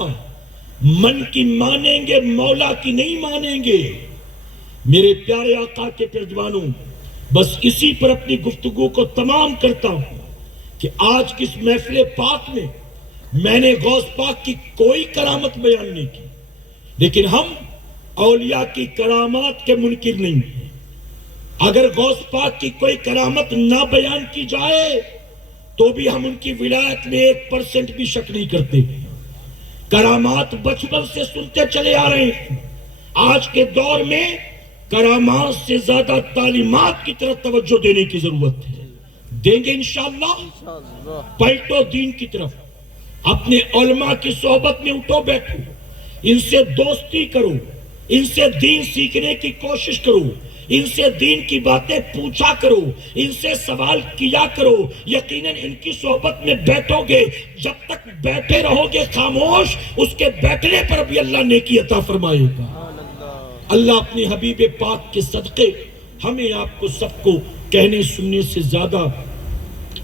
من کی مانیں گے مولا کی نہیں مانیں گے۔ میرے پیارے آقا کے پیروانوں، بس اسی پر اپنی گفتگو کو تمام کرتا ہوں کہ آج کس محفل پاک میں نے غوث پاک کی کوئی کرامت بیان نہیں کی، لیکن ہم اولیاء کی کرامات کے منکر نہیں ہیں۔ اگر غوث پاک کی کوئی کرامت نہ بیان کی جائے تو بھی ہم ان کی ولایت میں 1% بھی شک نہیں کرتے. کرامات بچپن سے سنتے چلے آ رہے ہیں. آج کے دور میں کرامات سے زیادہ تعلیمات کی طرف توجہ دینے کی ضرورت ہے. دیں گے انشاءاللہ. پلٹو دین کی طرف. اپنے علماء کی صحبت میں اٹھو بیٹھو, ان سے دوستی کرو, ان سے دین سیکھنے کی کوشش کرو, ان سے دین کی باتیں پوچھا کرو, ان سے سوال کیا کرو. یقیناً ان کی صحبت میں بیٹھو گے, جب تک بیٹھے رہو گے خاموش, اس کے بیٹھنے پر بھی اللہ نیکی عطا فرمائے گا. اللہ اپنے حبیب پاک کے صدقے ہمیں آپ کو سب کو کہنے سننے سے زیادہ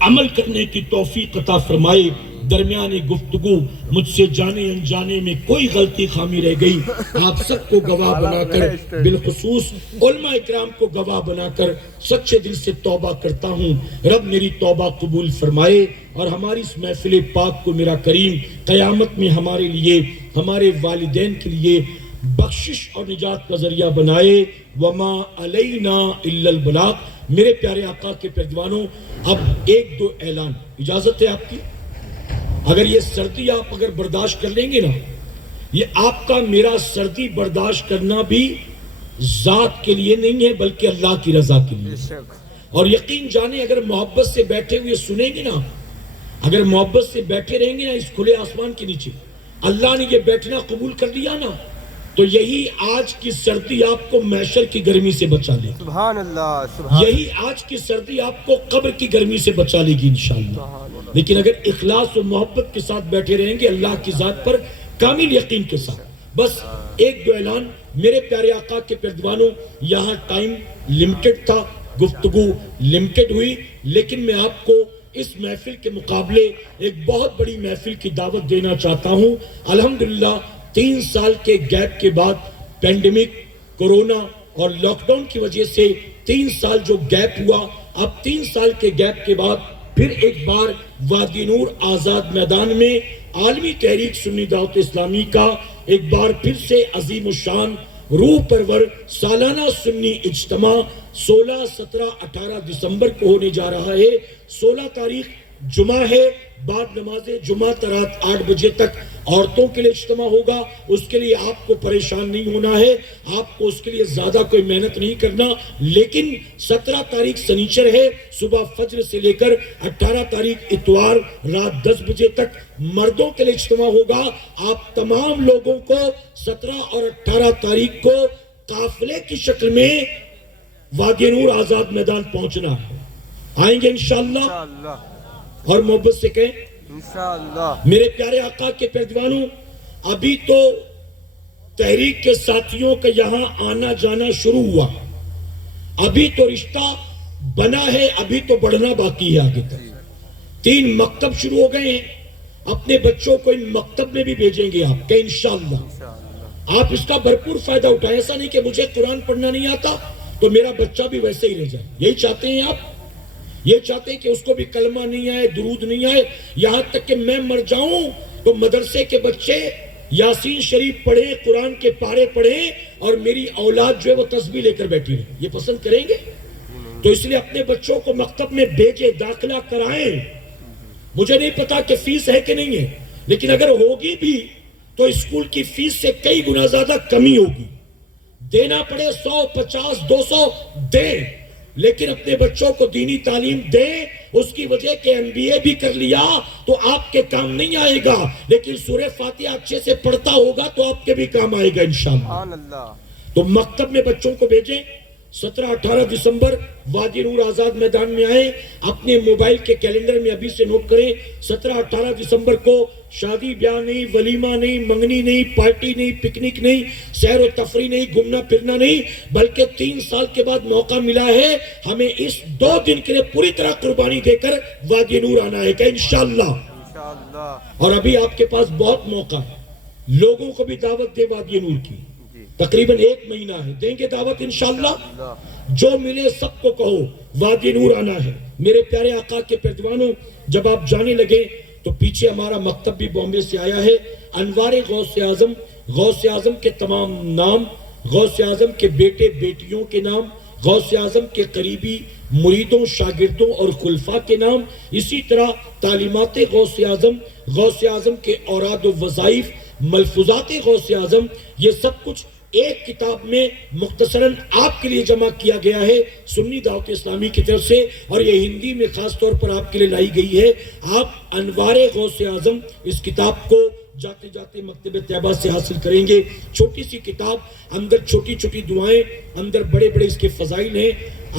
عمل کرنے کی توفیق عطا فرمائے. درمیان گفتگو مجھ سے جانے انجانے میں کوئی غلطی خامی رہ گئی, آپ سب کو گواہ بنا کر, بالخصوص علماء اکرام کو گواہ بنا کر سچے دل سے توبہ کرتا ہوں. رب میری توبہ قبول فرمائے اور ہماری اس محفل پاک کو میرا کریم قیامت میں ہمارے لیے, ہمارے والدین کے لیے بخشش اور نجات کا ذریعہ بنائے. وما علینا الا البلاغ. میرے پیارے آقا کے پردوانوں, اب ایک دو اعلان, اجازت ہے آپ کی؟ اگر یہ سردی آپ اگر برداشت کر لیں گے نا, یہ آپ کا میرا سردی برداشت کرنا بھی ذات کے لیے نہیں ہے بلکہ اللہ کی رضا کے لیے. اور یقین جانے اگر محبت سے بیٹھے ہوئے سنیں گے نا, اگر محبت سے بیٹھے رہیں گے نا اس کھلے آسمان کے نیچے, اللہ نے یہ بیٹھنا قبول کر لیا نا, تو یہی آج کی سردی آپ کو محشر کی گرمی سے بچا لے گی. سبحان اللہ. یہی آج کی سردی آپ کو قبر کی گرمی سے بچا لے گی انشاءاللہ. لیکن اگر اخلاص و محبت کے ساتھ بیٹھے رہیں گے اللہ کی ذات پر کامل یقین کے ساتھ. بس ایک دو اعلان میرے پیارے آقا کے پردوانوں, یہاں ٹائم لمیٹڈ تھا, گفتگو لمیٹڈ ہوئی, لیکن میں آپ کو اس محفل کے مقابلے ایک بہت بڑی محفل کی دعوت دینا چاہتا ہوں. الحمدللہ 3 سال کے گیپ کے بعد, پینڈیمک, کورونا اور لاک ڈاؤن کی وجہ سے 3 سال جو گیپ ہوا, اب 3 سال کے گیپ کے بعد پھر ایک بار وادی نور آزاد میدان میں عالمی تحریک سنی دعوت اسلامی کا ایک بار پھر سے عظیم الشان روح پرور سالانہ سنی اجتماع 16, 17, 18 دسمبر کو ہونے جا رہا ہے. 16 تاریخ جمعہ ہے, بعد نماز جمعہ رات 8 بجے تک عورتوں کے لیے اجتماع ہوگا. اس کے لیے آپ کو پریشان نہیں ہونا ہے, آپ کو اس کے لیے زیادہ کوئی محنت نہیں کرنا. لیکن 17 تاریخ سنیچر ہے, صبح فجر سے لے کر 18 تاریخ اتوار رات 10 بجے تک مردوں کے لیے اجتماع ہوگا. آپ تمام لوگوں کو 17 اور 18 تاریخ کو قافلے کی شکل میں وادی نور آزاد میدان پہنچنا ہے. آئیں گے انشاءاللہ, اور محبت سے کہیں انشاءاللہ. میرے پیارے آقا کے پردوانوں, ابھی تو تحریک کے ساتھیوں کا یہاں آنا جانا شروع ہوا, ابھی تو رشتہ بنا ہے, ابھی تو بڑھنا باقی ہے آگے تک. 3 مکتب شروع ہو گئے ہیں, اپنے بچوں کو ان مکتب میں بھی بھیجیں گے آپ کہ انشاءاللہ. آپ اس کا بھرپور فائدہ اٹھائیں. ایسا نہیں کہ مجھے قرآن پڑھنا نہیں آتا تو میرا بچہ بھی ویسے ہی رہ جائے. یہی چاہتے ہیں آپ؟ یہ چاہتے ہیں کہ اس کو بھی کلمہ نہیں آئے, درود نہیں آئے, یہاں تک کہ میں مر جاؤں تو مدرسے کے بچے یاسین شریف پڑھیں, قرآن کے پارے پڑھیں, اور میری اولاد جو ہے وہ تسبیح لے کر بیٹھی رہے؟ یہ پسند کریں گے؟ تو اس لیے اپنے بچوں کو مکتب میں بھیجیں, داخلہ کرائیں. مجھے نہیں پتا کہ فیس ہے کہ نہیں ہے, لیکن اگر ہوگی بھی تو اسکول کی فیس سے کئی گنا زیادہ کمی ہوگی. دینا پڑے 100, 50, 200 دیں, لیکن اپنے بچوں کو دینی تعلیم دیں. اس کی وجہ کہ MBA بھی کر لیا تو آپ کے کام نہیں آئے گا, لیکن سورہ فاتحہ اچھے سے پڑھتا ہوگا تو آپ کے بھی کام آئے گا انشاءاللہ. تو مکتب میں بچوں کو بھیجیں. 17-18 دسمبر وادی نور آزاد میدان میں آئیں. اپنے موبائل کے کیلنڈر میں ابھی سے نوٹ کریں, 17-18 دسمبر کو شادی بیاہ نہیں, ولیمہ نہیں, منگنی نہیں, پارٹی نہیں, پکنک نہیں, سیر و تفریح نہیں, گھومنا پھرنا نہیں, بلکہ 3 سال کے بعد موقع ملا ہے ہمیں اس 2 دن کے لیے پوری طرح قربانی دے کر وادی نور آنا ہے کہ انشاءاللہ. اور ابھی آپ کے پاس بہت موقع ہے, لوگوں کو بھی دعوت دے وادی نور کی. تقریباً 1 مہینہ ہے, دیں گے دعوت انشاءاللہ. جو ملے سب کو کہو وادی نور آنا ہے. میرے پیارے آقا کے پردوانوں, جب آپ جانے لگے تو پیچھے ہمارا مکتب بھی بامبے سے آیا ہے. انوار غوث اعظم, غوث اعظم کے تمام نام, غوث اعظم کے بیٹے بیٹیوں کے نام, غوث اعظم کے قریبی مریدوں، شاگردوں اور خلفاء کے نام، اسی طرح تعلیمات غوث اعظم کے اوراد و وظائف، ملفوظات غوث اعظم، یہ سب کچھ ایک کتاب میں مختصراً آپ کے لیے جمع کیا گیا ہے سنی دعوت اسلامی کی طرف سے، اور یہ ہندی میں خاص طور پر آپ کے لیے لائی گئی ہے۔ آپ انوار غوث اعظم اس کتاب کو جاتے جاتے مکتبہ طیبہ سے حاصل کریں گے۔ چھوٹی سی کتاب، اندر چھوٹی چھوٹی دعائیں، اندر بڑے بڑے اس کے فضائل ہیں۔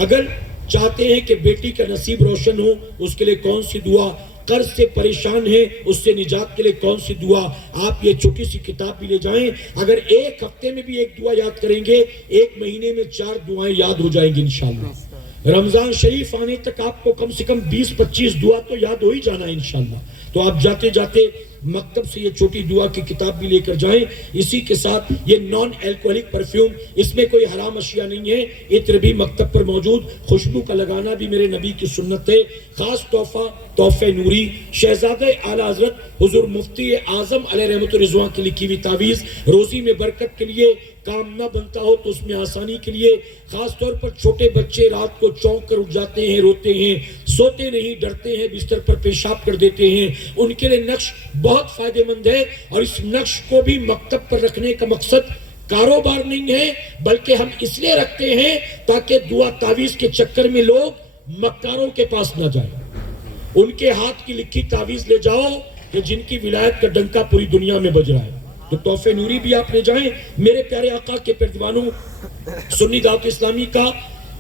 اگر چاہتے ہیں کہ بیٹی کا نصیب روشن ہو، اس کے لیے کون سی دعا، قرض سے پریشان ہے اس سے نجات کے لیے کون سی دعا، آپ یہ چھوٹی سی کتاب بھی لے جائیں۔ اگر ایک ہفتے میں بھی ایک دعا یاد کریں گے، ایک مہینے میں 4 دعائیں یاد ہو جائیں گی انشاءاللہ۔ رمضان شریف آنے تک آپ کو کم سے کم 20-25 دعا تو یاد ہو ہی جانا ہے انشاءاللہ۔ تو آپ جاتے جاتے مکتب سے یہ چھوٹی دعا کی کتاب بھی لے کر جائیں۔ اسی کے ساتھ یہ نان الکوہلک پرفیوم، اس میں کوئی حرام اشیاء نہیں ہے، عطر بھی مکتب پر موجود، خوشبو کا لگانا بھی میرے نبی کی سنت ہے۔ خاص تحفہ نوری، شہزادہ اعلیٰ حضرت حضور مفتی اعظم علیہ رحمت الرضوان کی لکھی ہوئی تعویذ، روزی میں برکت کے لیے، کام نہ بنتا ہو تو اس میں آسانی کے لیے، خاص طور پر چھوٹے بچے رات کو چونک کر اٹھ جاتے ہیں، روتے ہیں، سوتے نہیں، ڈرتے ہیں، بستر پر پیشاب کر دیتے ہیں، ان کے لیے نقش بہت فائدہ مند ہے۔ اور اس نقش کو بھی مکتب پر رکھنے کا مقصد کاروبار نہیں ہے، بلکہ ہم اس لیے رکھتے ہیں تاکہ دعا تعویذ کے چکر میں لوگ مکاروں کے پاس نہ جائیں۔ ان کے ہاتھ کی لکھی تعویذ لے جاؤ کہ جن کی ولایت کا ڈنکا پوری دنیا میں بج رہا ہے۔ تو تحفہ نوری بھی آپ لے جائیں۔ میرے پیارے آقا کے پردوانوں، سنی دعوت اسلامی کا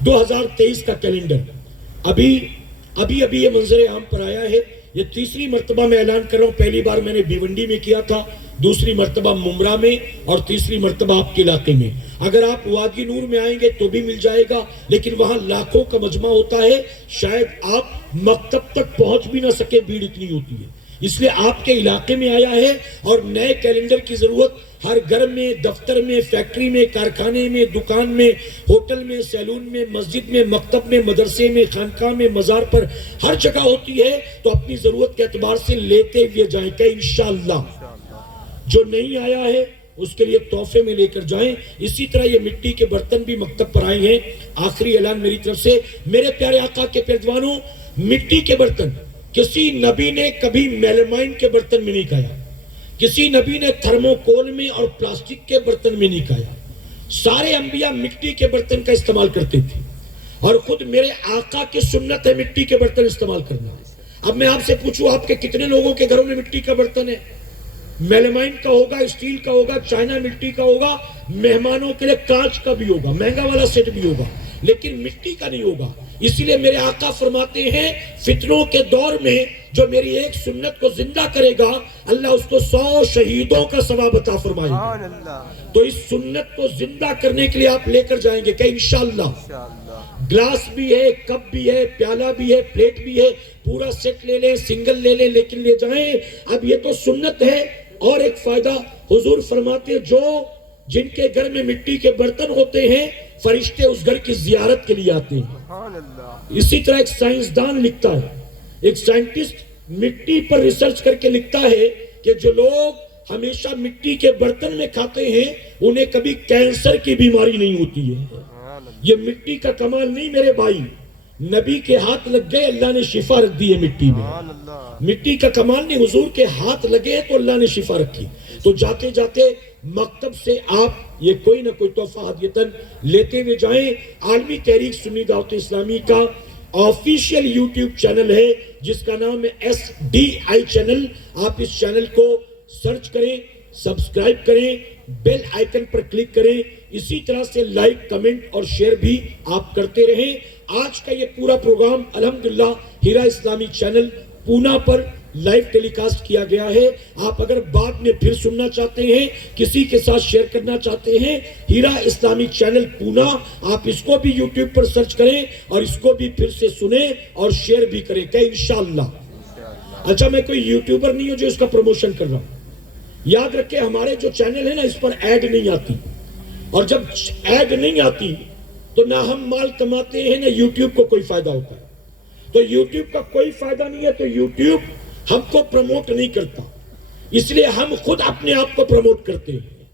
2023 کا کیلنڈر ابھی یہ منظر عام پر آیا ہے۔ یہ تیسری مرتبہ میں اعلان کر رہا ہوں، پہلی بار میں نے بھیونڈی میں کیا تھا، دوسری مرتبہ ممرا میں، اور تیسری مرتبہ آپ کے علاقے میں۔ اگر آپ وادی نور میں آئیں گے تو بھی مل جائے گا، لیکن وہاں لاکھوں کا مجمع ہوتا ہے، شاید آپ مکتب تک پہنچ بھی نہ سکے، بھیڑ اتنی ہوتی ہے۔ اس لیے آپ کے علاقے میں آیا ہے، اور نئے کیلنڈر کی ضرورت ہر گھر میں، دفتر میں، فیکٹری میں، کارخانے میں، دکان میں، ہوٹل میں، سیلون میں، مسجد میں، مکتب میں، مدرسے میں، خانقاہ میں، مزار پر، ہر جگہ ہوتی ہے۔ تو اپنی ضرورت کے اعتبار سے لیتے ہوئے جائیں کہ انشاءاللہ جو نہیں آیا ہے اس کے لیے تحفے میں لے کر جائیں۔ اسی طرح یہ مٹی کے برتن بھی مکتب پر آئے ہیں۔ آخری اعلان میری طرف سے، میرے پیارے آقا کے پردوانوں، مٹی کے برتن کسی نبی نے کبھی میلمائن کے برتن میں نہیں کھایا، کسی نبی نے تھرموکول میں اور پلاسٹک کے برتن میں نہیں کھایا۔ سارے انبیاء مٹی کے برتن کا استعمال کرتے تھے، اور خود میرے آقا کی سنت ہے مٹی کے برتن استعمال کرنا۔ اب میں آپ سے پوچھوں، آپ کے کتنے لوگوں کے گھروں میں مٹی کا برتن ہے؟ میلمائن کا ہوگا، اسٹیل کا ہوگا، چائنا مٹی کا ہوگا، مہمانوں کے لیے کانچ کا بھی ہوگا، مہنگا والا سیٹ بھی ہوگا، لیکن مٹی کا نہیں ہوگا۔ اسی لیے میرے آقا فرماتے ہیں، فتنوں کے دور میں جو میری ایک سنت کو زندہ کرے گا، اللہ اس کو 100 شہیدوں کا ثواب عطا فرمائے گا۔ تو اس سنت کو زندہ کرنے کے لیے آپ لے کر جائیں گے کہ انشاءاللہ۔ گلاس بھی ہے، کپ بھی ہے، پیالہ بھی ہے، پلیٹ بھی ہے، پورا سیٹ لے لیں، سنگل لے لیں، لیکن لے جائیں۔ اب یہ تو سنت ہے۔ اور ایک فائدہ، حضور فرماتے ہیں جن کے گھر میں مٹی کے برتن ہوتے ہیں، فرشتے اس گھر کی زیارت کے لیے آتے ہیں۔ اسی طرح ایک سائنسدان لکھتا ہے، ایک سائنٹسٹ مٹی پر ریسرچ کر کے لکھتا ہے کہ جو لوگ ہمیشہ مٹی کے برتن میں کھاتے ہیں انہیں کبھی کینسر کی بیماری نہیں ہوتی ہے۔ یہ مٹی کا کمال نہیں میرے بھائی، نبی کے ہاتھ لگ گئے، اللہ نے شفا رکھ دی ہے مٹی میں۔ مٹی کا کمال نہیں، حضور کے ہاتھ لگے تو اللہ نے شفا رکھی۔ تو جاتے جاتے مکتب سے آپ یہ کوئی نہ کوئی تحفہ ہدیتاً لیتے ہوئے جائیں۔ عالمی تحریک سنی دعوت اسلامی کا آفیشیل یوٹیوب چینل ہے جس کا نام ہے SDI چینل۔ آپ اس چینل کو سرچ کریں، سبسکرائب کریں، بیل آئیکن پر کلک کریں۔ اسی طرح سے لائک، کمنٹ اور شیئر بھی آپ کرتے رہیں۔ آج کا یہ پورا پروگرام الحمدللہ ہیرا اسلامی چینل پونا پر لائیو ٹیلی کاسٹ کیا گیا ہے۔ آپ اگر بعد میں پھر سننا چاہتے ہیں، کسی کے ساتھ شیئر کرنا چاہتے ہیں، ہیرا اسلامی چینل پونا، آپ اس کو بھی یوٹیوب پر سرچ کریں اور اس کو بھی پھر سے سنیں اور شیئر بھی کریں کہ انشاءاللہ۔ اچھا، میں کوئی یوٹیوبر نہیں ہوں جو اس کا پروموشن کر رہا ہوں۔ یاد رکھیں، ہمارے جو چینل ہے نا، اس پر ایڈ نہیں آتی، اور جب ایڈ نہیں آتی تو نہ ہم مال کماتے ہیں نہ یوٹیوب کو کوئی فائدہ ہوتا ہے۔ تو یوٹیوب کا کوئی فائدہ نہیں ہے تو یوٹیوب ہم کو پروموٹ نہیں کرتا، اس لیے ہم خود اپنے آپ کو پروموٹ کرتے ہیں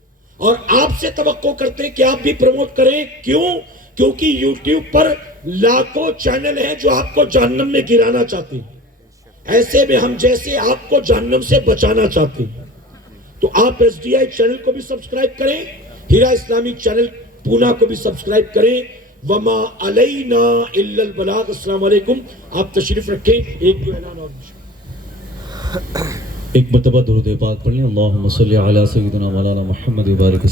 اور آپ سے توقع کرتے ہیں کہ آپ بھی پروموٹ کریں۔ کیوں؟ کیونکہ یوٹیوب پر لاکھوں چینل ہیں جو آپ کو جہنم میں گرانا چاہتے ہیں، ایسے میں ہم جیسے آپ کو جہنم سے بچانا چاہتے ہیں۔ تو آپ ایس ڈی آئی چینل کو بھی سبسکرائب کریں، ہیرا اسلامی چینل پونا کو بھی سبسکرائب کریں۔ وما علینا الا البلاغ۔ السلام علیکم، آپ تشریف رکھیں۔ ایک دو اعلان اور ایک مرتبہ درود پاک پڑھ لیں۔ اللہم صلی علی سیدنا مولانا محمد وبارک